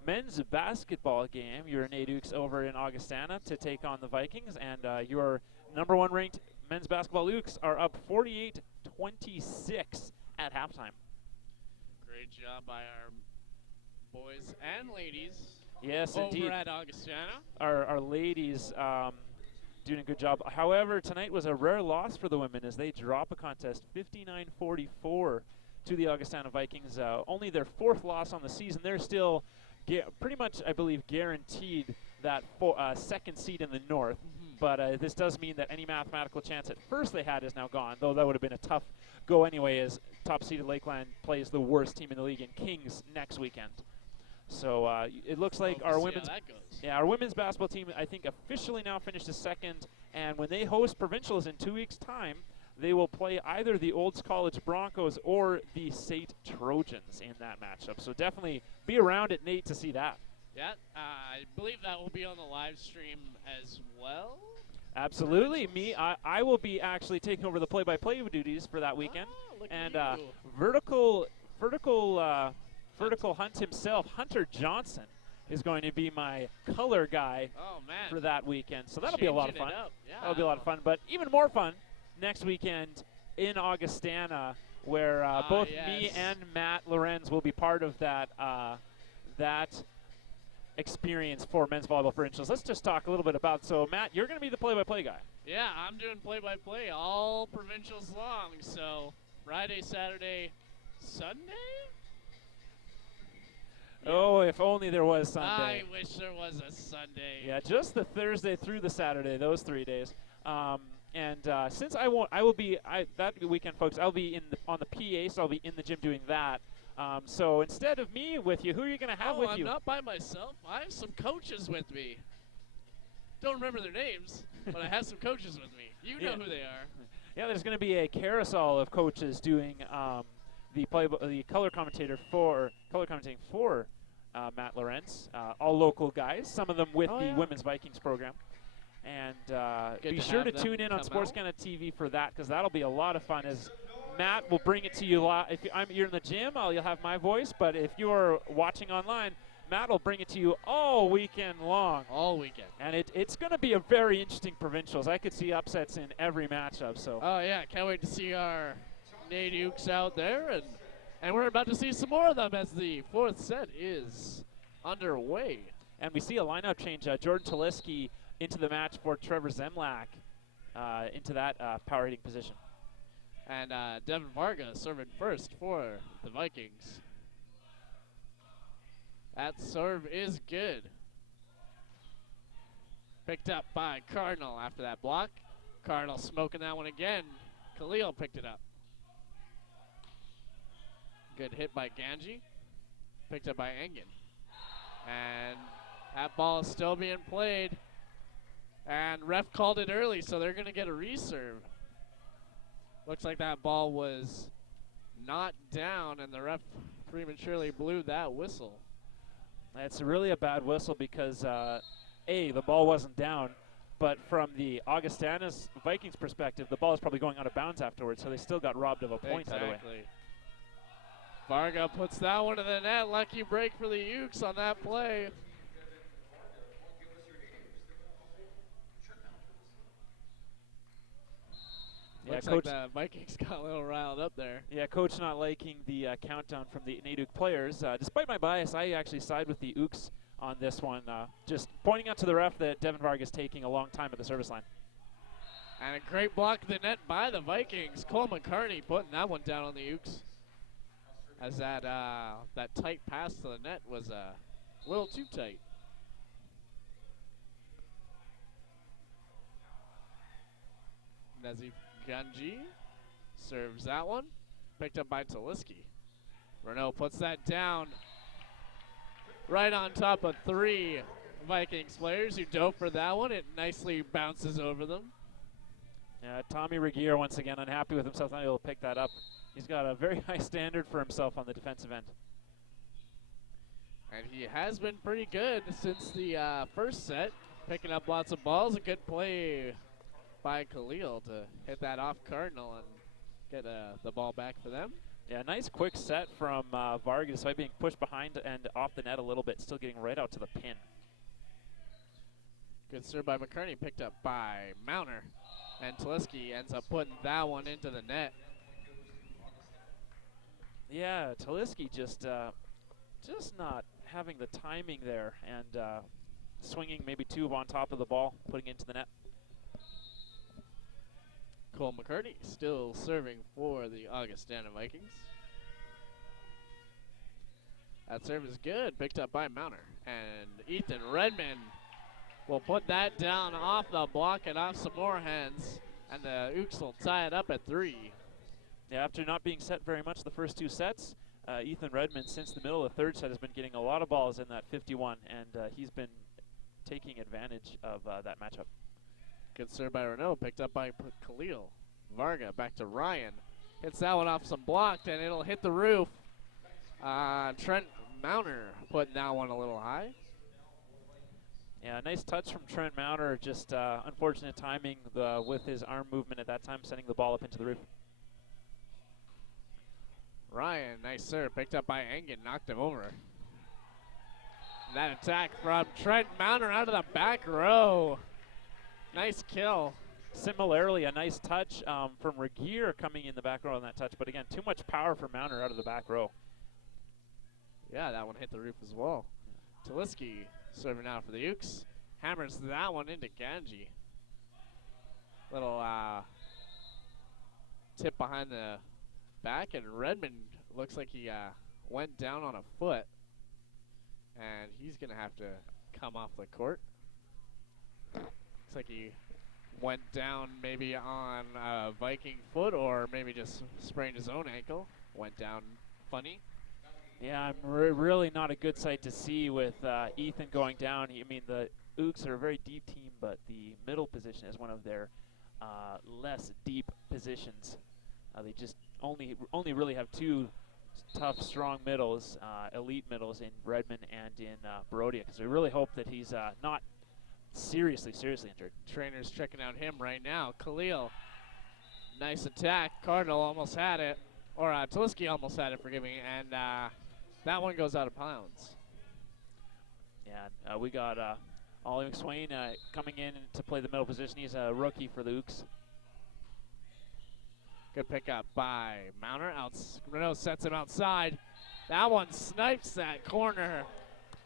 men's basketball game. Your NAIT Ukes over in Augustana to take on the Vikings, and your number 1 ranked men's basketball Ukes are up 48-26 at halftime. Great job by our boys and ladies. Yes, over indeed. At Augustana. Our ladies doing a good job. However, tonight was a rare loss for the women as they drop a contest 59-44 to the Augustana Vikings. Only their 4th loss on the season. They're still pretty much, I believe, guaranteed that 2nd seed in the North. But this does mean that any mathematical chance at first they had is now gone, though that would have been a tough go anyway, as top-seeded Lakeland plays the worst team in the league in Kings next weekend. So it looks like our women's basketball team, I think, officially now finished 2nd, and when they host provincials in 2 weeks' time, they will play either the Olds College Broncos or the SAIT Trojans in that matchup. So definitely be around at NAIT to see that. Yeah, I believe that will be on the live stream as well. Absolutely. I will be actually taking over the play-by-play duties for that weekend. And vertical hunt himself, Hunter Johnson, is going to be my color guy for that weekend. So that'll be a lot of fun. Yeah. That'll be a lot of fun. But even more fun next weekend in Augustana, where both me and Matt Lorenz will be part of that experience for men's volleyball provincials. Let's just talk a little bit about. So Matt, you're going to be the play-by-play guy. Yeah, I'm doing play-by-play all provincials long. So Friday, Saturday, Sunday. Yeah. Oh, if only there was Sunday. I wish there was a Sunday. Yeah, just the Thursday through the Saturday, those 3 days. Since I will be that weekend, folks. I'll be on the PA, so I'll be in the gym doing that. So instead of me with you, who are you going to have with you? I'm not by myself. I have some coaches with me. Don't remember their names, but I have some coaches with me. You know who they are. Yeah, there's going to be a carousel of coaches doing the color commentating for Matt Lorenz. All local guys, some of them with the Women's Vikings program. And be sure to tune in on Sports Canada TV for that, because that'll be a lot of fun. As Matt will bring it to you live. If you're in the gym, you'll have my voice. But if you're watching online, Matt will bring it to you all weekend long. All weekend. And it's going to be a very interesting provincials. I could see upsets in every matchup. So. Oh yeah, can't wait to see our NAIT Ukes out there, and we're about to see some more of them as the 4th set is underway. And we see a lineup change. Jordan Teleski into the match for Trevor Zemlak into that power hitting position. And Devin Vargas serving first for the Vikings. That serve is good. Picked up by Cardinal after that block. Cardinal smoking that one again. Khalil picked it up. Good hit by Ganji. Picked up by Engen. And That ball is still being played. And ref called it early, so they're going to get a reserve. Looks like that ball was not down, and the ref prematurely blew that whistle. It's really a bad whistle because, A, the ball wasn't down, but from the Augustana's Vikings perspective, the ball is probably going out of bounds afterwards, so they still got robbed of a point Exactly. that way. Varga puts that one to the net. Lucky break for the Ukes on that play. Yeah, Looks Coach, like the Vikings got a little riled up there. yeah, Coach not liking the countdown from the NAIT players. Despite my bias, I actually side with the Ukes on this one. Just pointing out to the ref that Devin Varga is taking a long time at the service line. And a great block to the net by the Vikings. Cole McCartney putting that one down on the Ukes. As that tight pass to the net was a little too tight. Nazif Ganji serves that one. Picked up by Taliski. Renault puts that down right on top of 3 Vikings players who dove for that one. It nicely bounces over them. Yeah, Tommy Regier once again unhappy with himself, not able to pick that up. He's got a very high standard for himself on the defensive end. And he has been pretty good since the first set, picking up lots of balls. A good play by Khalil to hit that off Cardinal and get the ball back for them. Yeah, nice quick set from Varga, despite being pushed behind and off the net a little bit, still getting right out to the pin. Good serve by McCartney, picked up by Mounter. And Taliski ends up putting that one into the net. Yeah, Taliski just not having the timing there and swinging maybe 2 on top of the ball, putting it into the net. Cole McCartney still serving for the Augustana Vikings. That serve is good, picked up by Mounter. And Ethan Redmond will put that down off the block and off some more hands. And the Ukes will tie it up at 3. Yeah, after not being set very much the first 2 sets, Ethan Redmond, since the middle of the 3rd set, has been getting a lot of balls in that 51, and he's been taking advantage of that matchup. Good serve by Renault, picked up by Khalil. Varga back to Ryan. Hits that one off some blocked, and it'll hit the roof. Trent Mounter putting that one a little high. Yeah, nice touch from Trent Mounter, just unfortunate timing with his arm movement at that time, sending the ball up into the roof. Ryan, nice serve, picked up by Engen, knocked him over. That attack from Trent Mounter out of the back row. Nice kill. Similarly, a nice touch from Regier coming in the back row on that touch, but again, too much power for Mounter out of the back row. Yeah, that one hit the roof as well. Taliski serving out for the Ukes. Hammers that one into Ganji. Little tip behind the back, and Redmond looks like he went down on a foot. And he's going to have to come off the court. Looks like he went down maybe on a Viking foot, or maybe just sprained his own ankle. Went down funny. Yeah, really not a good sight to see with Ethan going down. I mean, the Ukes are a very deep team, but the middle position is one of their less deep positions. They just only really have 2 tough, strong middles, elite middles in Redmond and in Barodia, because we really hope that he's not seriously injured. Trainer's checking out him right now. Khalil, nice attack. Cardinal almost had it, or Taliski almost had it, forgive me, and that one goes out of bounds. Yeah, we got Ollie McSwain coming in to play the middle position. He's a rookie for the Ukes. Good pickup by Mounter. Renault sets him outside. That one snipes that corner.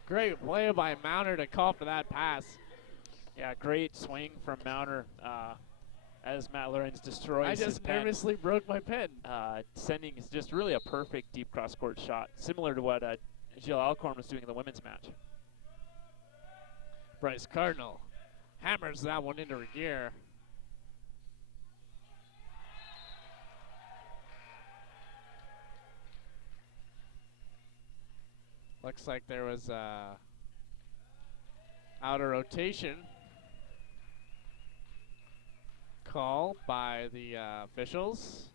Great play by Mounter to call for that pass. Yeah, great swing from Mounter as Matt Lorenz destroys I just nervously broke my pen. Sending just really a perfect deep cross-court shot, similar to what Gilles Alcorn was doing in the women's match. Bryce Cardinal hammers that one into Regier. Looks like there was Outer rotation call by the officials.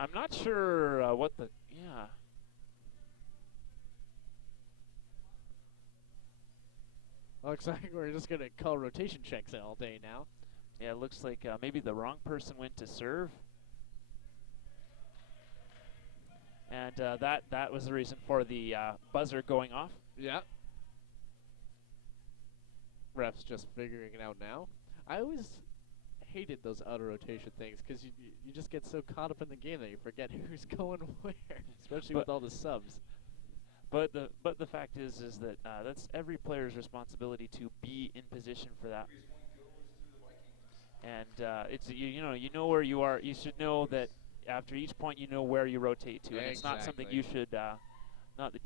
I'm not sure what the, yeah. Looks like we're just going to call rotation checks all day now. Yeah, it looks like maybe the wrong person went to serve. And that was the reason for the buzzer going off. Yeah. Ref's just figuring it out now. I always hated those outer rotation things because you just get so caught up in the game that you forget who's going where, especially with all the subs. But the fact is that that's every player's responsibility to be in position for that. And it's you know where you are. You should know that after each point you know where you rotate to, and it's not something you should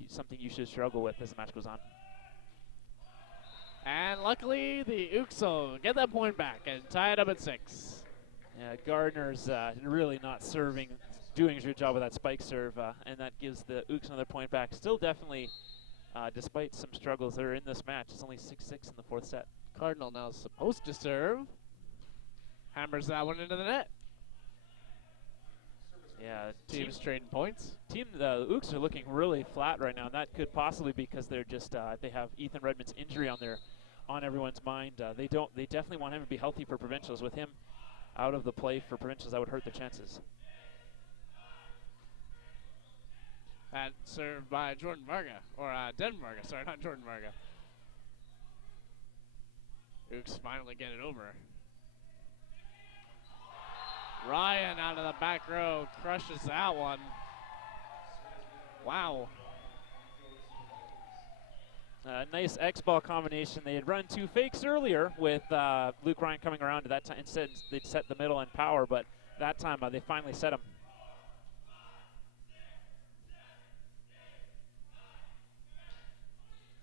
something you should struggle with as the match goes on. And luckily, the Ooks will get that point back and tie it up at 6. Yeah, Gardner's really not doing a good job with that spike serve, and that gives the Ooks another point back. Still definitely, despite some struggles that are in this match, it's only 6-6 in the 4th set. Cardinal now supposed to serve. Hammers that one into the net. Yeah, teams trading points. The Ooks are looking really flat right now, and that could possibly be because they're just they have Ethan Redmond's injury on everyone's mind. They definitely want him to be healthy for provincials. With him out of the play for provincials, that would hurt their chances. And served by Jordan Varga, or Devin Varga, sorry, not Jordan Varga. Ooks finally get it over. Ryan out of the back row crushes that one. Wow. Nice X-ball combination. They had run 2 fakes earlier with Luke Ryan coming around to that time. Instead, they'd set the middle and power, but that time they finally set him.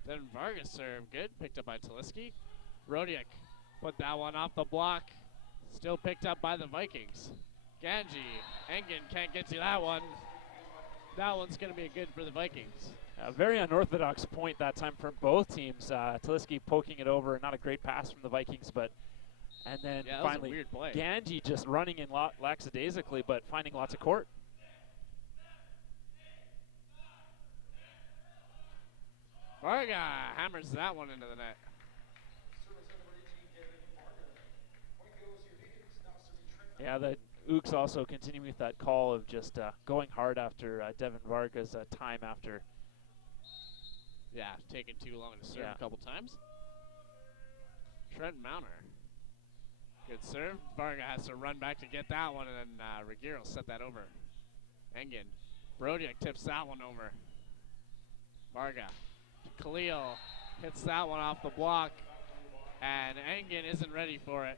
Then Vargas served good, picked up by Taliski. Rodiak put that one off the block. Still picked up by the Vikings. Ganji, Engen can't get to that one. That one's going to be good for the Vikings. A very unorthodox point that time from both teams. Taliski poking it over, not a great pass from the Vikings, and then finally weird play. Ganji just running in lackadaisically, but finding lots of court. Varga hammers that one into the net. Yeah, the Ooks also continuing with that call of just going hard after Devin Varga's time after. Yeah, taking too long to serve a couple times. Trent Mounter. Good serve. Varga has to run back to get that one, and then Regier will set that over. Engen. Brodiak tips that one over. Varga. Khalil hits that one off the block, and Engen isn't ready for it.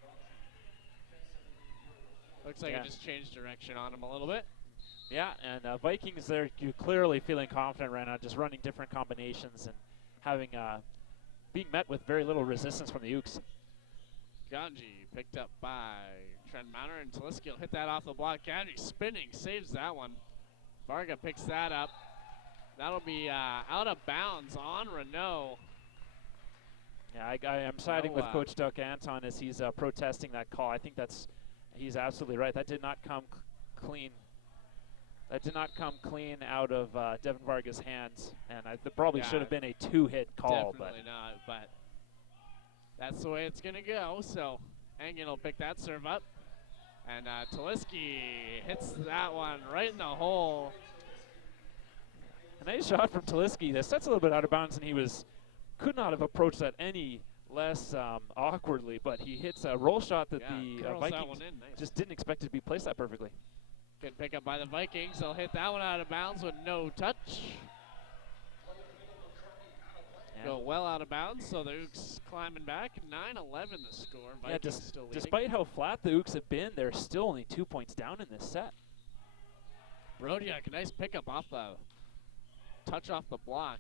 Looks like it just changed direction on him a little bit. Yeah, and Vikings, you're clearly feeling confident right now, just running different combinations and having being met with very little resistance from the Ooks. Ganji picked up by Trent Mounter, and Taliski will hit that off the block. Ganji spinning, saves that one. Varga picks that up. That'll be out of bounds on Renault. Yeah, I am siding with Coach Duck Anton as he's protesting that call. I think he's absolutely right. That did not come clean. That did not come clean out of Devin Varga's hands, and it probably should have been a 2-hit call. Definitely not, but that's the way it's going to go. So Engen will pick that serve up, and Taliski hits that one right in the hole. A nice shot from Taliski. That sets a little bit out of bounds, and he could not have approached that any less awkwardly, but he hits a roll shot that the Vikings just didn't expect it to be placed that perfectly. Good pickup by the Vikings. They'll hit that one out of bounds with no touch. Go well out of bounds, so the Ooks climbing back. 9-11 the score. Vikings still leading. Despite how flat the Ooks have been, they're still only 2 points down in this set. Brodiak, nice pickup off the touch off the block.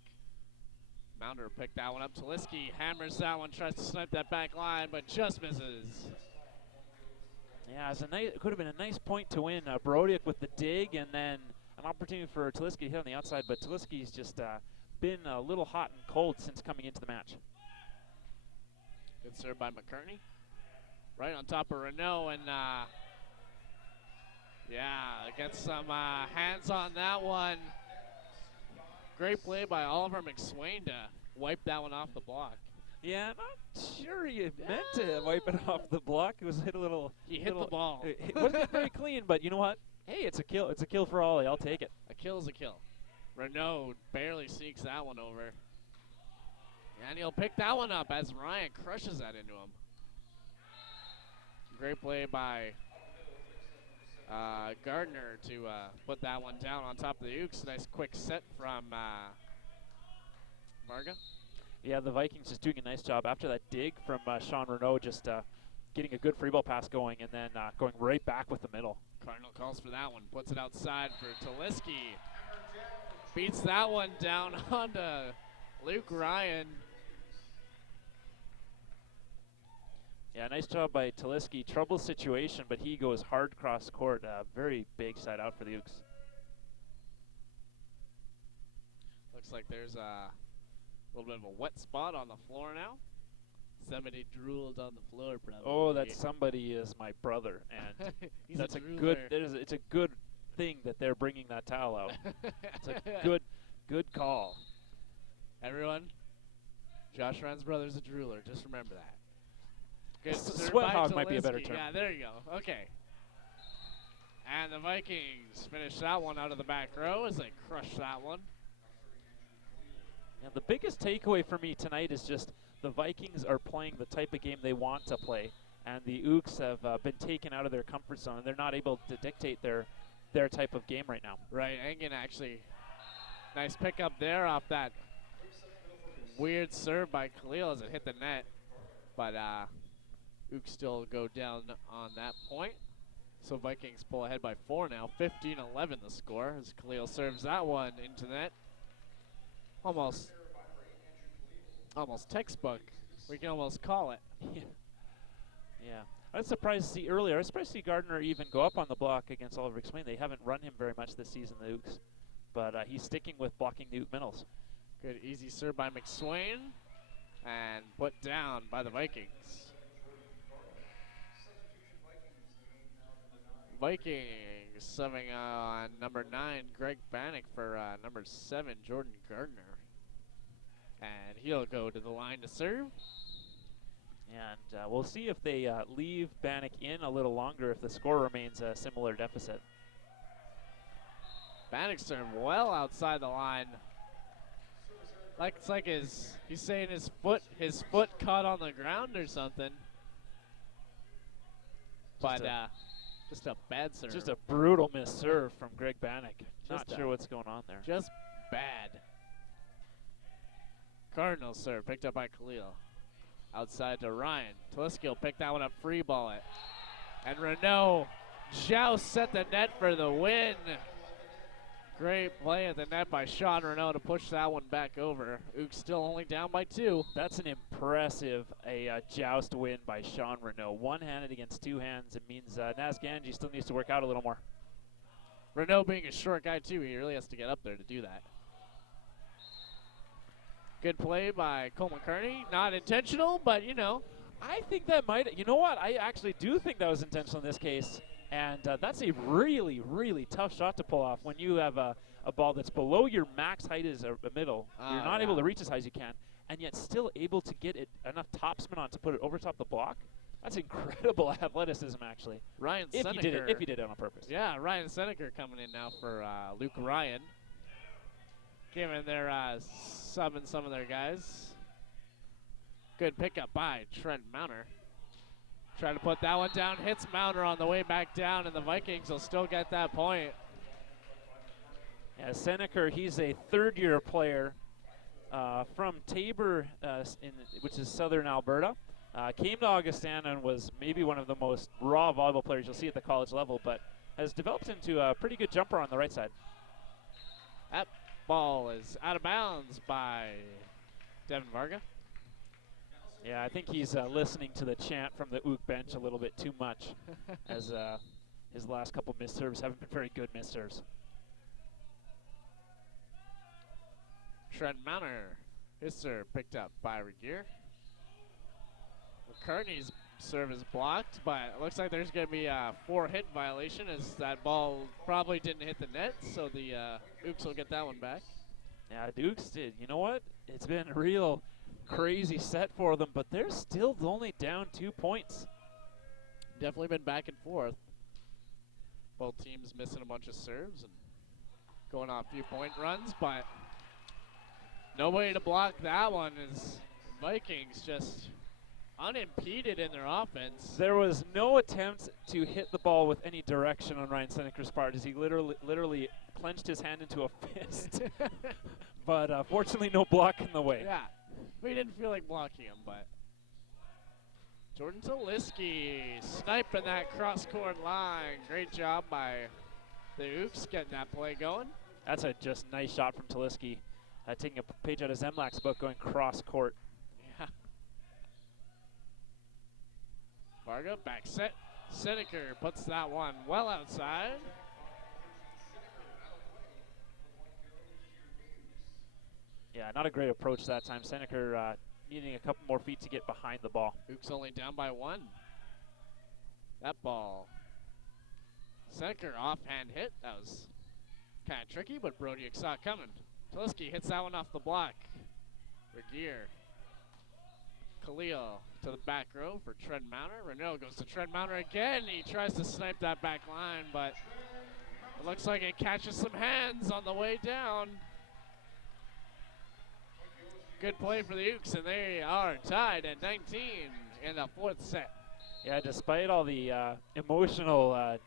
Mounter picked that one up. Taliski hammers that one, tries to snipe that back line, but just misses. Yeah, it could have been a nice point to win. Brodiak with the dig, and then an opportunity for Taliski to hit on the outside, but Taliski's just been a little hot and cold since coming into the match. Good serve by McCurney. Right on top of Renault, and yeah, gets some hands on that one. Great play by Oliver McSwain to wipe that one off the block. Yeah, not sure he meant to wipe it off the block. It was hit a little. He hit the ball. It wasn't very clean, but you know what? Hey, it's a kill. It's a kill for Ollie. I'll take it. A kill is a kill. Renault barely sneaks that one over. And he'll pick that one up as Ryan crushes that into him. Great play by Gardiner to put that one down on top of the Ukes. Nice quick set from Varga. Yeah, the Vikings just doing a nice job after that dig from Sean Renault, just getting a good free ball pass going and then going right back with the middle. Cardinal calls for that one, puts it outside for Taliski. Beats that one down onto Luke Ryan. Yeah, nice job by Taliski. Trouble situation, but he goes hard cross court. Very big side out for the Ukes. Looks like there's a little bit of a wet spot on the floor now. Somebody drooled on the floor, probably. Oh, that somebody is my brother, and that's it's a good thing that they're bringing that towel out. It's a good call. Everyone, Josh Ryan's brother's a drooler. Just remember that. Good Sweat hog might be a better term. Yeah, there you go. Okay. And the Vikings finish that one out of the back row as they crush that one. And the biggest takeaway for me tonight is just the Vikings are playing the type of game they want to play, and the Ukes have been taken out of their comfort zone, and they're not able to dictate their type of game right now. Right, Engen actually, nice pickup there off that weird serve by Khalil as it hit the net, but Ukes still go down on that point. So Vikings pull ahead by 4 now, 15-11 the score as Khalil serves that one into net. Almost textbook, we can almost call it. Yeah. I was surprised to see earlier. I was surprised to see Gardiner even go up on the block against Oliver McSwain. They haven't run him very much this season, the Ukes. But he's sticking with blocking the Uke middles. Good easy serve by McSwain and put down by the Vikings. Vikings subbing on number 9, Greg Bannock, for number 7, Jordan Gardner. And he'll go to the line to serve. And we'll see if they leave Bannock in a little longer if the score remains a similar deficit. Bannock served well outside the line. It's like he's saying his foot caught on the ground or something. But just a bad serve. Just a brutal miss serve from Greg Bannock. Not Just sure what's going on there. Just bad. Cardinals serve picked up by Khalil. Outside to Ryan. Taliski will pick that one up, free ball it. And Renault jousts at the net for the win. Great play at the net by Sean Renault to push that one back over. Ukes still only down by 2. That's an impressive joust win by Sean Renault. One-handed against two hands. It means Nasganji still needs to work out a little more. Renault being a short guy too, he really has to get up there to do that. Good play by Cole McCartney. Not intentional, but you know. I think that might, you know what? I actually do think that was intentional in this case. And that's a really, really tough shot to pull off when you have a ball that's below your max height as a middle. You're not able to reach as high as you can, and yet still able to get it enough topspin on to put it over top the block. That's incredible athleticism, actually. Ryan if Seneker. If you did it on purpose. Yeah, Ryan Seneker coming in now for Luke Ryan. Giving their subbing some of their guys. Good pickup by Trent Mounter. Trying to put that one down, hits Mounter on the way back down, and the Vikings will still get that point. Yeah, Seneker, he's a third-year player from Tabor, which is southern Alberta. Came to Augustana and was maybe one of the most raw volleyball players you'll see at the college level, but has developed into a pretty good jumper on the right side. That ball is out of bounds by Devin Varga. Yeah, I think he's listening to the chant from the Ook bench a little bit too much, as his last couple missed serves haven't been very good missed serves. Trent Mounter, his serve picked up by Regier. McCartney's serve is blocked, but it looks like there's going to be a 4-hit violation as that ball probably didn't hit the net, so the Ooks will get that one back. Yeah, Dukes did. You know what? It's been a real crazy set for them, but they're still only down 2 points. Definitely been back and forth. Both teams missing a bunch of serves and going on a few point runs, but nobody to block that one as Vikings just unimpeded in their offense. There was no attempt to hit the ball with any direction on Ryan Seneker's part as he literally clenched his hand into a fist. But fortunately, no block in the way. Yeah, we didn't feel like blocking him, but Jordan Taliski sniping that cross-court line. Great job by the Ooks getting that play going. That's a just nice shot from Taliski, taking a page out of Zemlak's book, going cross-court. Yeah. Varga back set. Seneker puts that one well outside. Yeah, not a great approach that time. Seneker needing a couple more feet to get behind the ball. Ooks only down by 1. That ball. Seneker offhand hit. That was kind of tricky, but Brody saw it coming. Taliski hits that one off the block. Regier. Khalil to the back row for Trent Mounter. Renault goes to Trent Mounter again. He tries to snipe that back line, but it looks like it catches some hands on the way down. Good play for the Ooks, and they are tied at 19 in the 4th set. Yeah, despite all the emotional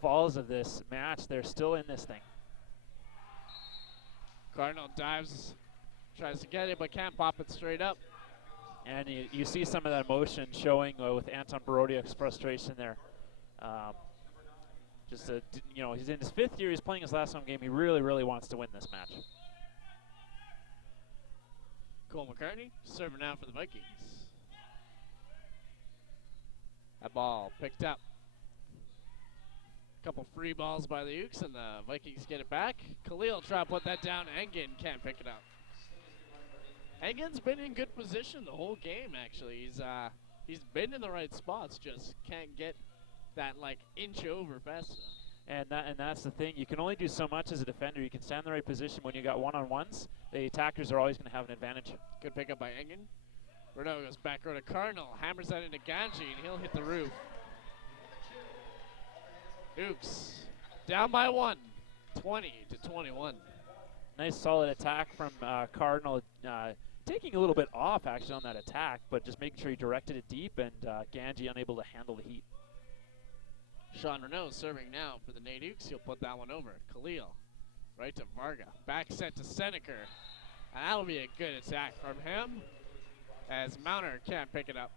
falls of this match, they're still in this thing. Cardinal dives, tries to get it, but can't pop it straight up. And you see some of that emotion showing with Anton Borodiuk's frustration there. He's in his 5th year. He's playing his last home game. He really, really wants to win this match. Cole McCartney serving now for the Vikings. That ball picked up. Couple free balls by the Ooks, and the Vikings get it back. Khalil try to put that down. Engen can't pick it up. Engen's been in good position the whole game, actually. He's been in the right spots, just can't get that inch over fast enough. And that's the thing. You can only do so much as a defender. You can stand in the right position when you got one-on-ones. The attackers are always going to have an advantage. Good pickup by Engen. Renault goes back row to Cardinal, hammers that into Ganji, and he'll hit the roof. Ooks down by 1, 20-21. Nice solid attack from Cardinal, taking a little bit off actually on that attack, but just making sure he directed it deep, and Ganji unable to handle the heat. Sean Renault serving now for the NAIT Ooks. He'll put that one over. Khalil right to Varga. Back set to Seneker. And that'll be a good attack from him as Mounter can't pick it up.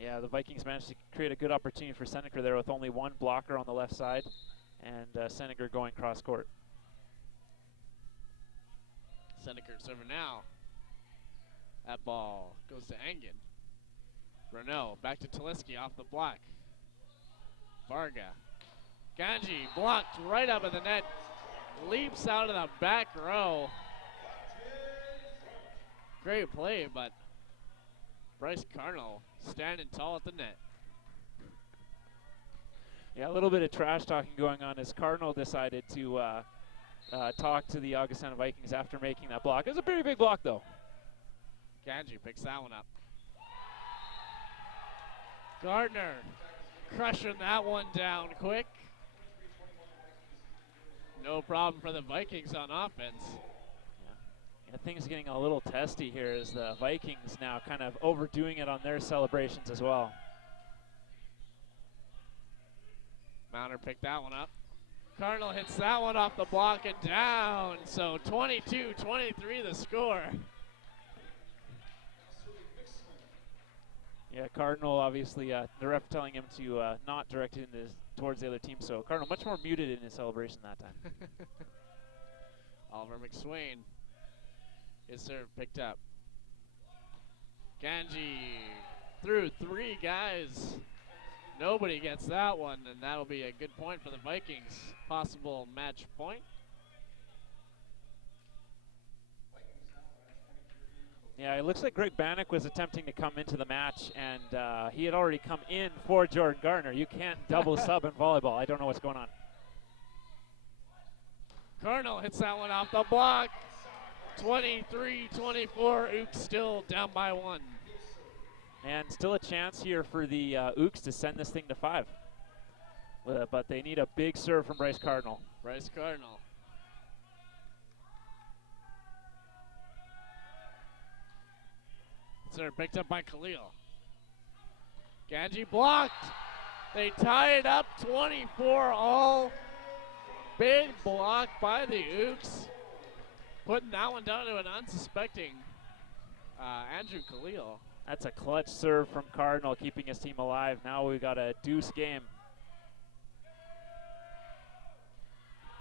Yeah, the Vikings managed to create a good opportunity for Seneker there with only one blocker on the left side, and Seneker going cross-court. Seneker serving now. That ball goes to Engen. Renault back to Taliski off the block. Varga. Ganji blocked right up at the net. Leaps out of the back row. Great play, but Bryce Cardinal standing tall at the net. Yeah, a little bit of trash talking going on as Cardinal decided to talk to the Augustana Vikings after making that block. It was a pretty big block, though. Ganji picks that one up. Gardner crushing that one down quick. No problem for the Vikings on offense. Yeah, things getting a little testy here as the Vikings now kind of overdoing it on their celebrations as well. Mounter picked that one up. Cardinal hits that one off the block and down. So 22-23 the score. Yeah, Cardinal obviously, the ref telling him to not direct it towards the other team. So Cardinal much more muted in his celebration that time. Oliver McSwain. His serve picked up. Ganji through 3 guys. Nobody gets that one, and that'll be a good point for the Vikings. Possible match point. Yeah, it looks like Greg Bannock was attempting to come into the match, and he had already come in for J.Gardiner. You can't double sub in volleyball. I don't know what's going on. Cardinal hits that one off the block. 23-24. Ooks still down by 1. And still a chance here for the Ooks to send this thing to 5. But they need a big serve from Bryce Cardinal. Bryce Cardinal. Serve picked up by Khalil. Ganji blocked. They tie it up 24 all. Big block by the Ooks. Putting that one down to an unsuspecting Andrew Khalil. That's a clutch serve from Cardinal, keeping his team alive. Now we've got a deuce game.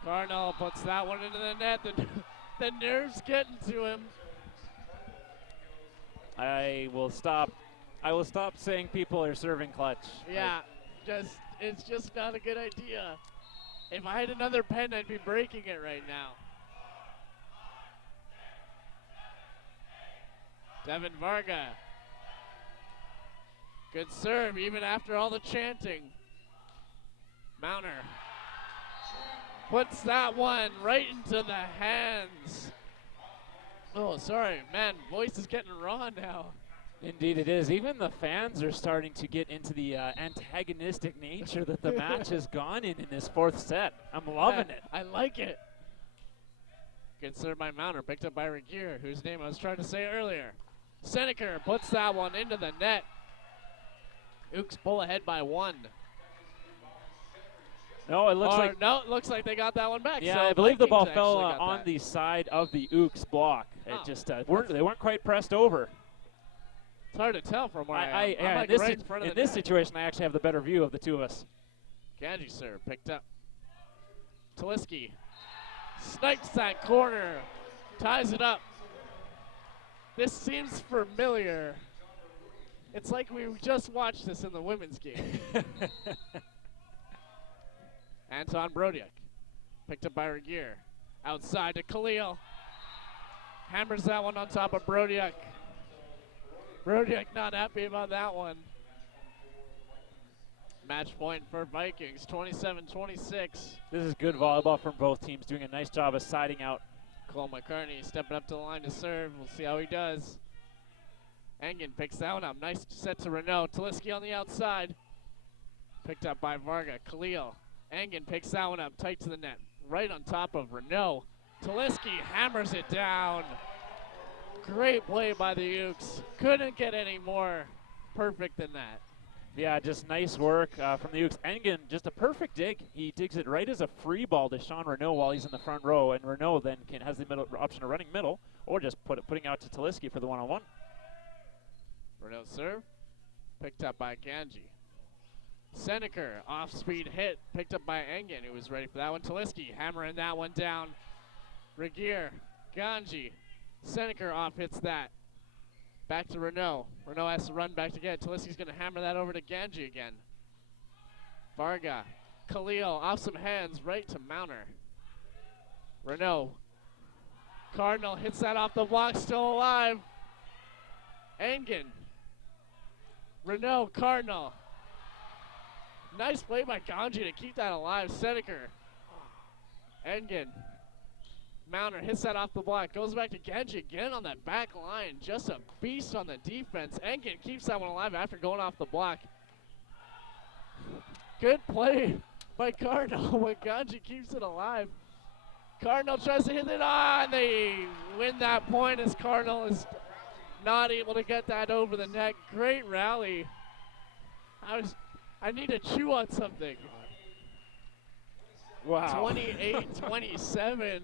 Cardinal puts that one into the net. The nerves getting to him. I will stop saying people are serving clutch. Yeah, it's just not a good idea. If I had another pen, I'd be breaking it right now. Devin Varga. Good serve, even after all the chanting. Mounter puts that one right into the hands. Oh, sorry, man, voice is getting raw now. Indeed it is. Even the fans are starting to get into the antagonistic nature that the match has gone in this 4th set. I'm loving it. I like it. Good serve by Mounter, picked up by Regier, whose name I was trying to say earlier. Seneker puts that one into the net. Ooks pull ahead by 1. No, it looks it looks like they got that one back. Yeah, so I believe the ball Vikings fell actually got on that. the side of the Ooks block. Oh. It just they weren't quite pressed over. It's hard to tell from where I am. Yeah, I'm like right in front of in the this net. situation, I actually have the better view of the two of us. Ganji serve picked up. Taliski snipes that corner, ties it up. This seems familiar. It's like we just watched this in the women's game. Anton Brodiak picked up by Regier. Outside to Khalil. Hammers that one on top of Brodiak. Brodiak not happy about that one. Match point for Vikings, 27-26. This is good volleyball from both teams, doing a nice job of siding out. Cole McCartney stepping up to the line to serve. We'll see how he does. Engen picks that one up. Nice set to Renault. Taliski on the outside. Picked up by Varga. Khalil. Engen picks that one up tight to the net. Right on top of Renault. Taliski hammers it down. Great play by the Ukes. Couldn't get any more perfect than that. Yeah, just nice work from the Ukes. Engen, just a perfect dig. He digs it right as a free ball to Sean Renault while he's in the front row, and Renault then has the middle option of running middle or just putting out to Taliski for the one-on-one. Renault serve, picked up by Ganji. Seneker, off-speed hit, picked up by Engen, who was ready for that one. Taliski hammering that one down. Regier, Ganji, Seneker off hits that. Back to Renault. Renault has to run back to get it. Taliski's going to hammer that over to Ganji again. Varga, Khalil off some hands right to Mounter. Renault. Cardinal hits that off the block, still alive. Engen. Renault, Cardinal. Nice play by Ganji to keep that alive. Seneker. Engen. Mounter hits that off the block. Goes back to Ganji again on that back line. Just a beast on the defense. Engen keeps that one alive after going off the block. Good play by Cardinal when Ganji keeps it alive. Cardinal tries to hit it on. They win that point as Cardinal is not able to get that over the net. Great rally. I need to chew on something. Wow. 28-27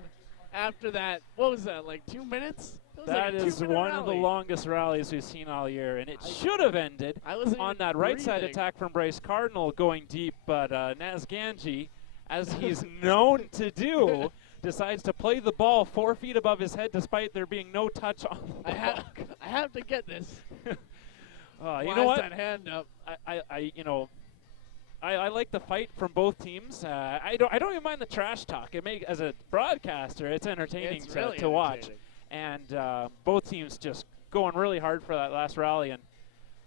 after that. What was that, like 2 minutes? That is one of the longest rallies we've seen all year, and it should have ended on that right side attack from Bryce Cardinal going deep, but Naz Ganji, as he's known to do, decides to play the ball 4 feet above his head despite there being no touch on the ball. I have to get this. You know what? That hand up. I like the fight from both teams. I don't even mind the trash talk. As a broadcaster, it's entertaining It's really to watch. entertaining. And both teams just going really hard for that last rally, and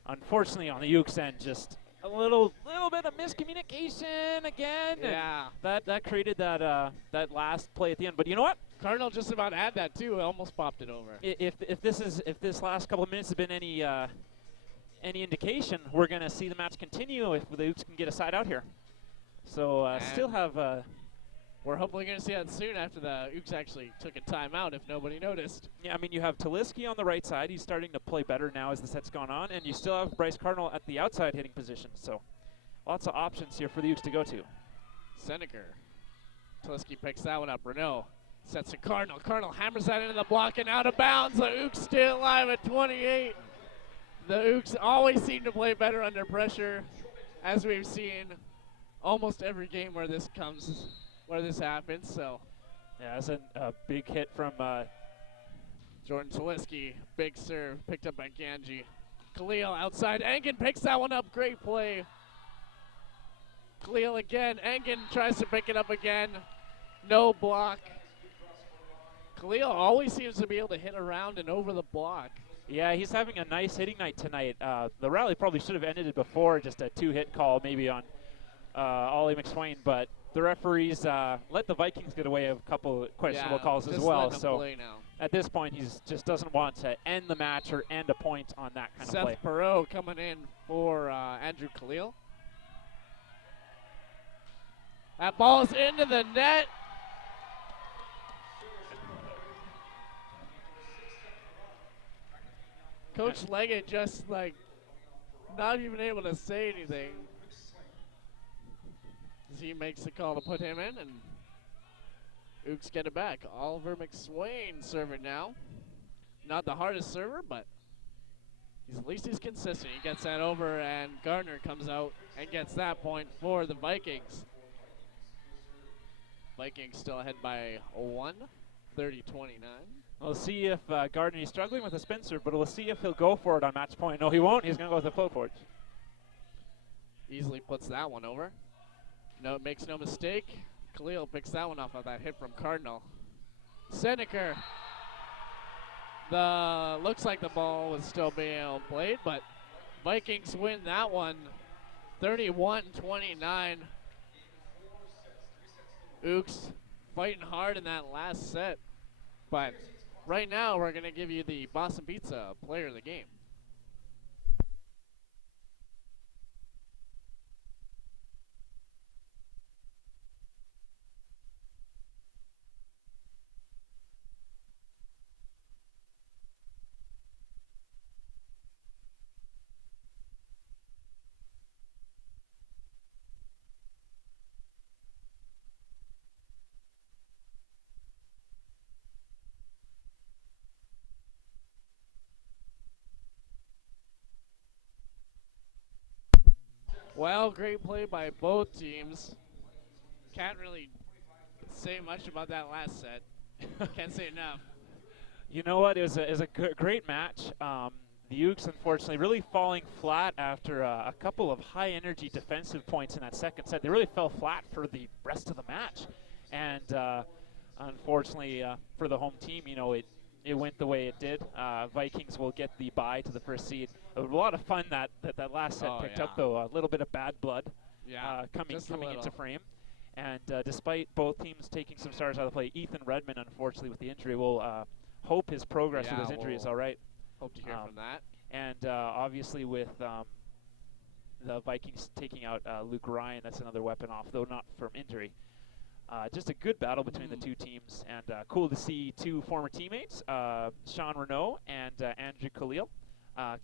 unfortunately on the Ukes end, just a little bit of miscommunication again. Yeah. And that created that last play at the end. But you know what? Cardinal just about had that too. Almost popped it over. If this last couple of minutes have been any indication, we're going to see the match continue if the Ukes can get a side out here. So still have. We're hopefully going to see that soon after the Ukes actually took a timeout, if nobody noticed. Yeah, I mean, you have Taliski on the right side. He's starting to play better now as the set's gone on. And you still have Bryce Cardinal at the outside hitting position. So lots of options here for the Ukes to go to. Seneker. Taliski picks that one up. Renault sets to Cardinal. Cardinal hammers that into the block and out of bounds. The Ukes stay alive at 28. The Ukes always seem to play better under pressure, as we've seen almost every game where this happens. So, yeah, that's a big hit from Jordan Taliski. Big serve picked up by Ganji. Khalil outside. Engen picks that one up. Great play. Khalil again. Engen tries to pick it up again. No block. Khalil always seems to be able to hit around and over the block. Yeah, he's having a nice hitting night tonight. The rally probably should have ended it before, just a two-hit call maybe on Ollie McSwain, but the referees let the Vikings get away with a couple questionable calls as well. So at this point, he just doesn't want to end the match or end a point on that kind of play. Seth Perot coming in for Andrew Khalil. That ball's into the net. Coach Leggett just not even able to say anything as he makes the call to put him in, and Ukes get it back. Oliver McSwain serving now. Not the hardest server, but at least he's consistent. He gets that over, and Gardner comes out and gets that point for the Vikings. Vikings still ahead by 1, 30-29. We'll see if Gardner is struggling with a spin serve, but we'll see if he'll go for it on match point. No, he won't. He's going to go with the float forward. Easily puts that one over. No, makes no mistake. Khalil picks that one off of that hit from Cardinal. Seneker. Looks like the ball was still being played, but Vikings win that one 31-29. Ukes fighting hard in that last set, but right now we're going to give you the Boston Pizza player of the game. Well, great play by both teams. Can't really say much about that last set. Can't say enough. You know what? It was a great match. The Ukes, unfortunately, really falling flat after a couple of high-energy defensive points in that second set. They really fell flat for the rest of the match. And unfortunately, for the home team, it went the way it did. Vikings will get the bye to the first seed. A lot of fun that last set picked up, though. A little bit of bad blood coming into frame. And despite both teams taking some stars out of the play, Ethan Redmond, unfortunately, with the injury, will hope his progress with his injury is all right. Hope to hear from that. And obviously with the Vikings taking out Luke Ryan, that's another weapon off, though not from injury. Just a good battle between the two teams, and cool to see two former teammates, Sean Renault and Andrew Khalil,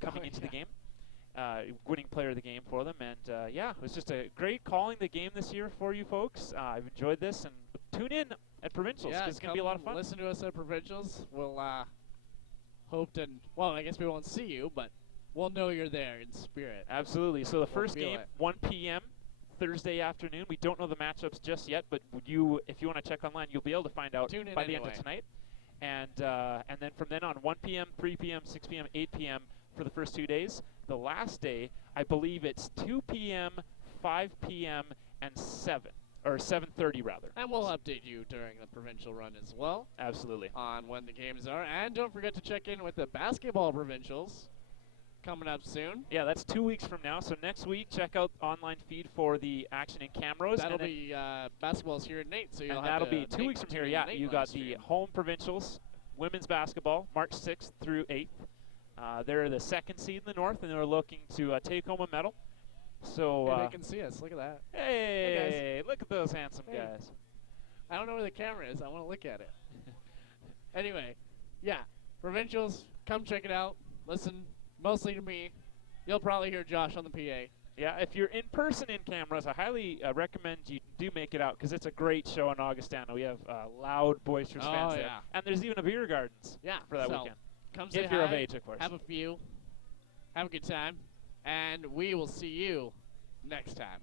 coming into the game, winning player of the game for them. And it was just a great calling the game this year for you folks. I've enjoyed this, and tune in at Provincials, because it's going to be a lot of fun. Listen to us at Provincials. We'll I guess we won't see you, but we'll know you're there in spirit. Absolutely. So the first game, 1 p.m. Thursday afternoon. We don't know the matchups just yet, but if you want to check online, you'll be able to find out by the end of tonight. And then from then on, 1 p.m., 3 p.m., 6 p.m., 8 p.m. for the first 2 days. The last day, I believe it's 2 p.m., 5 p.m., and 7. or 7:30 rather. And we'll update you during the provincial run as well Absolutely. on when the games are. And don't forget to check in with the basketball provincials coming up soon. Yeah, that's 2 weeks from now. So next week, check out online feed for the action in Camrose. That'll be basketball's here at NAIT, so you'll and have that'll to be 2 weeks from here. tune in Yeah, to NAIT you live got stream. the home provincials, women's basketball, March 6th through 8th. They're the 2nd seed in the North, and they're looking to take home a medal. So Hey, they can see us. Look at that. hey, look at those handsome Hey. guys. I don't know where the camera is. I want to look at it. Anyway, yeah, provincials, come check it out. Listen mostly to me. You'll probably hear Josh on the PA. Yeah, if you're in person in Camrose, I highly recommend you do make it out because it's a great show in Augustana. We have loud, boisterous fans there. yeah. And there's even a beer gardens Yeah, for that so weekend. come say If you're of hi, age, of course. have a few, have a good time, and we will see you next time.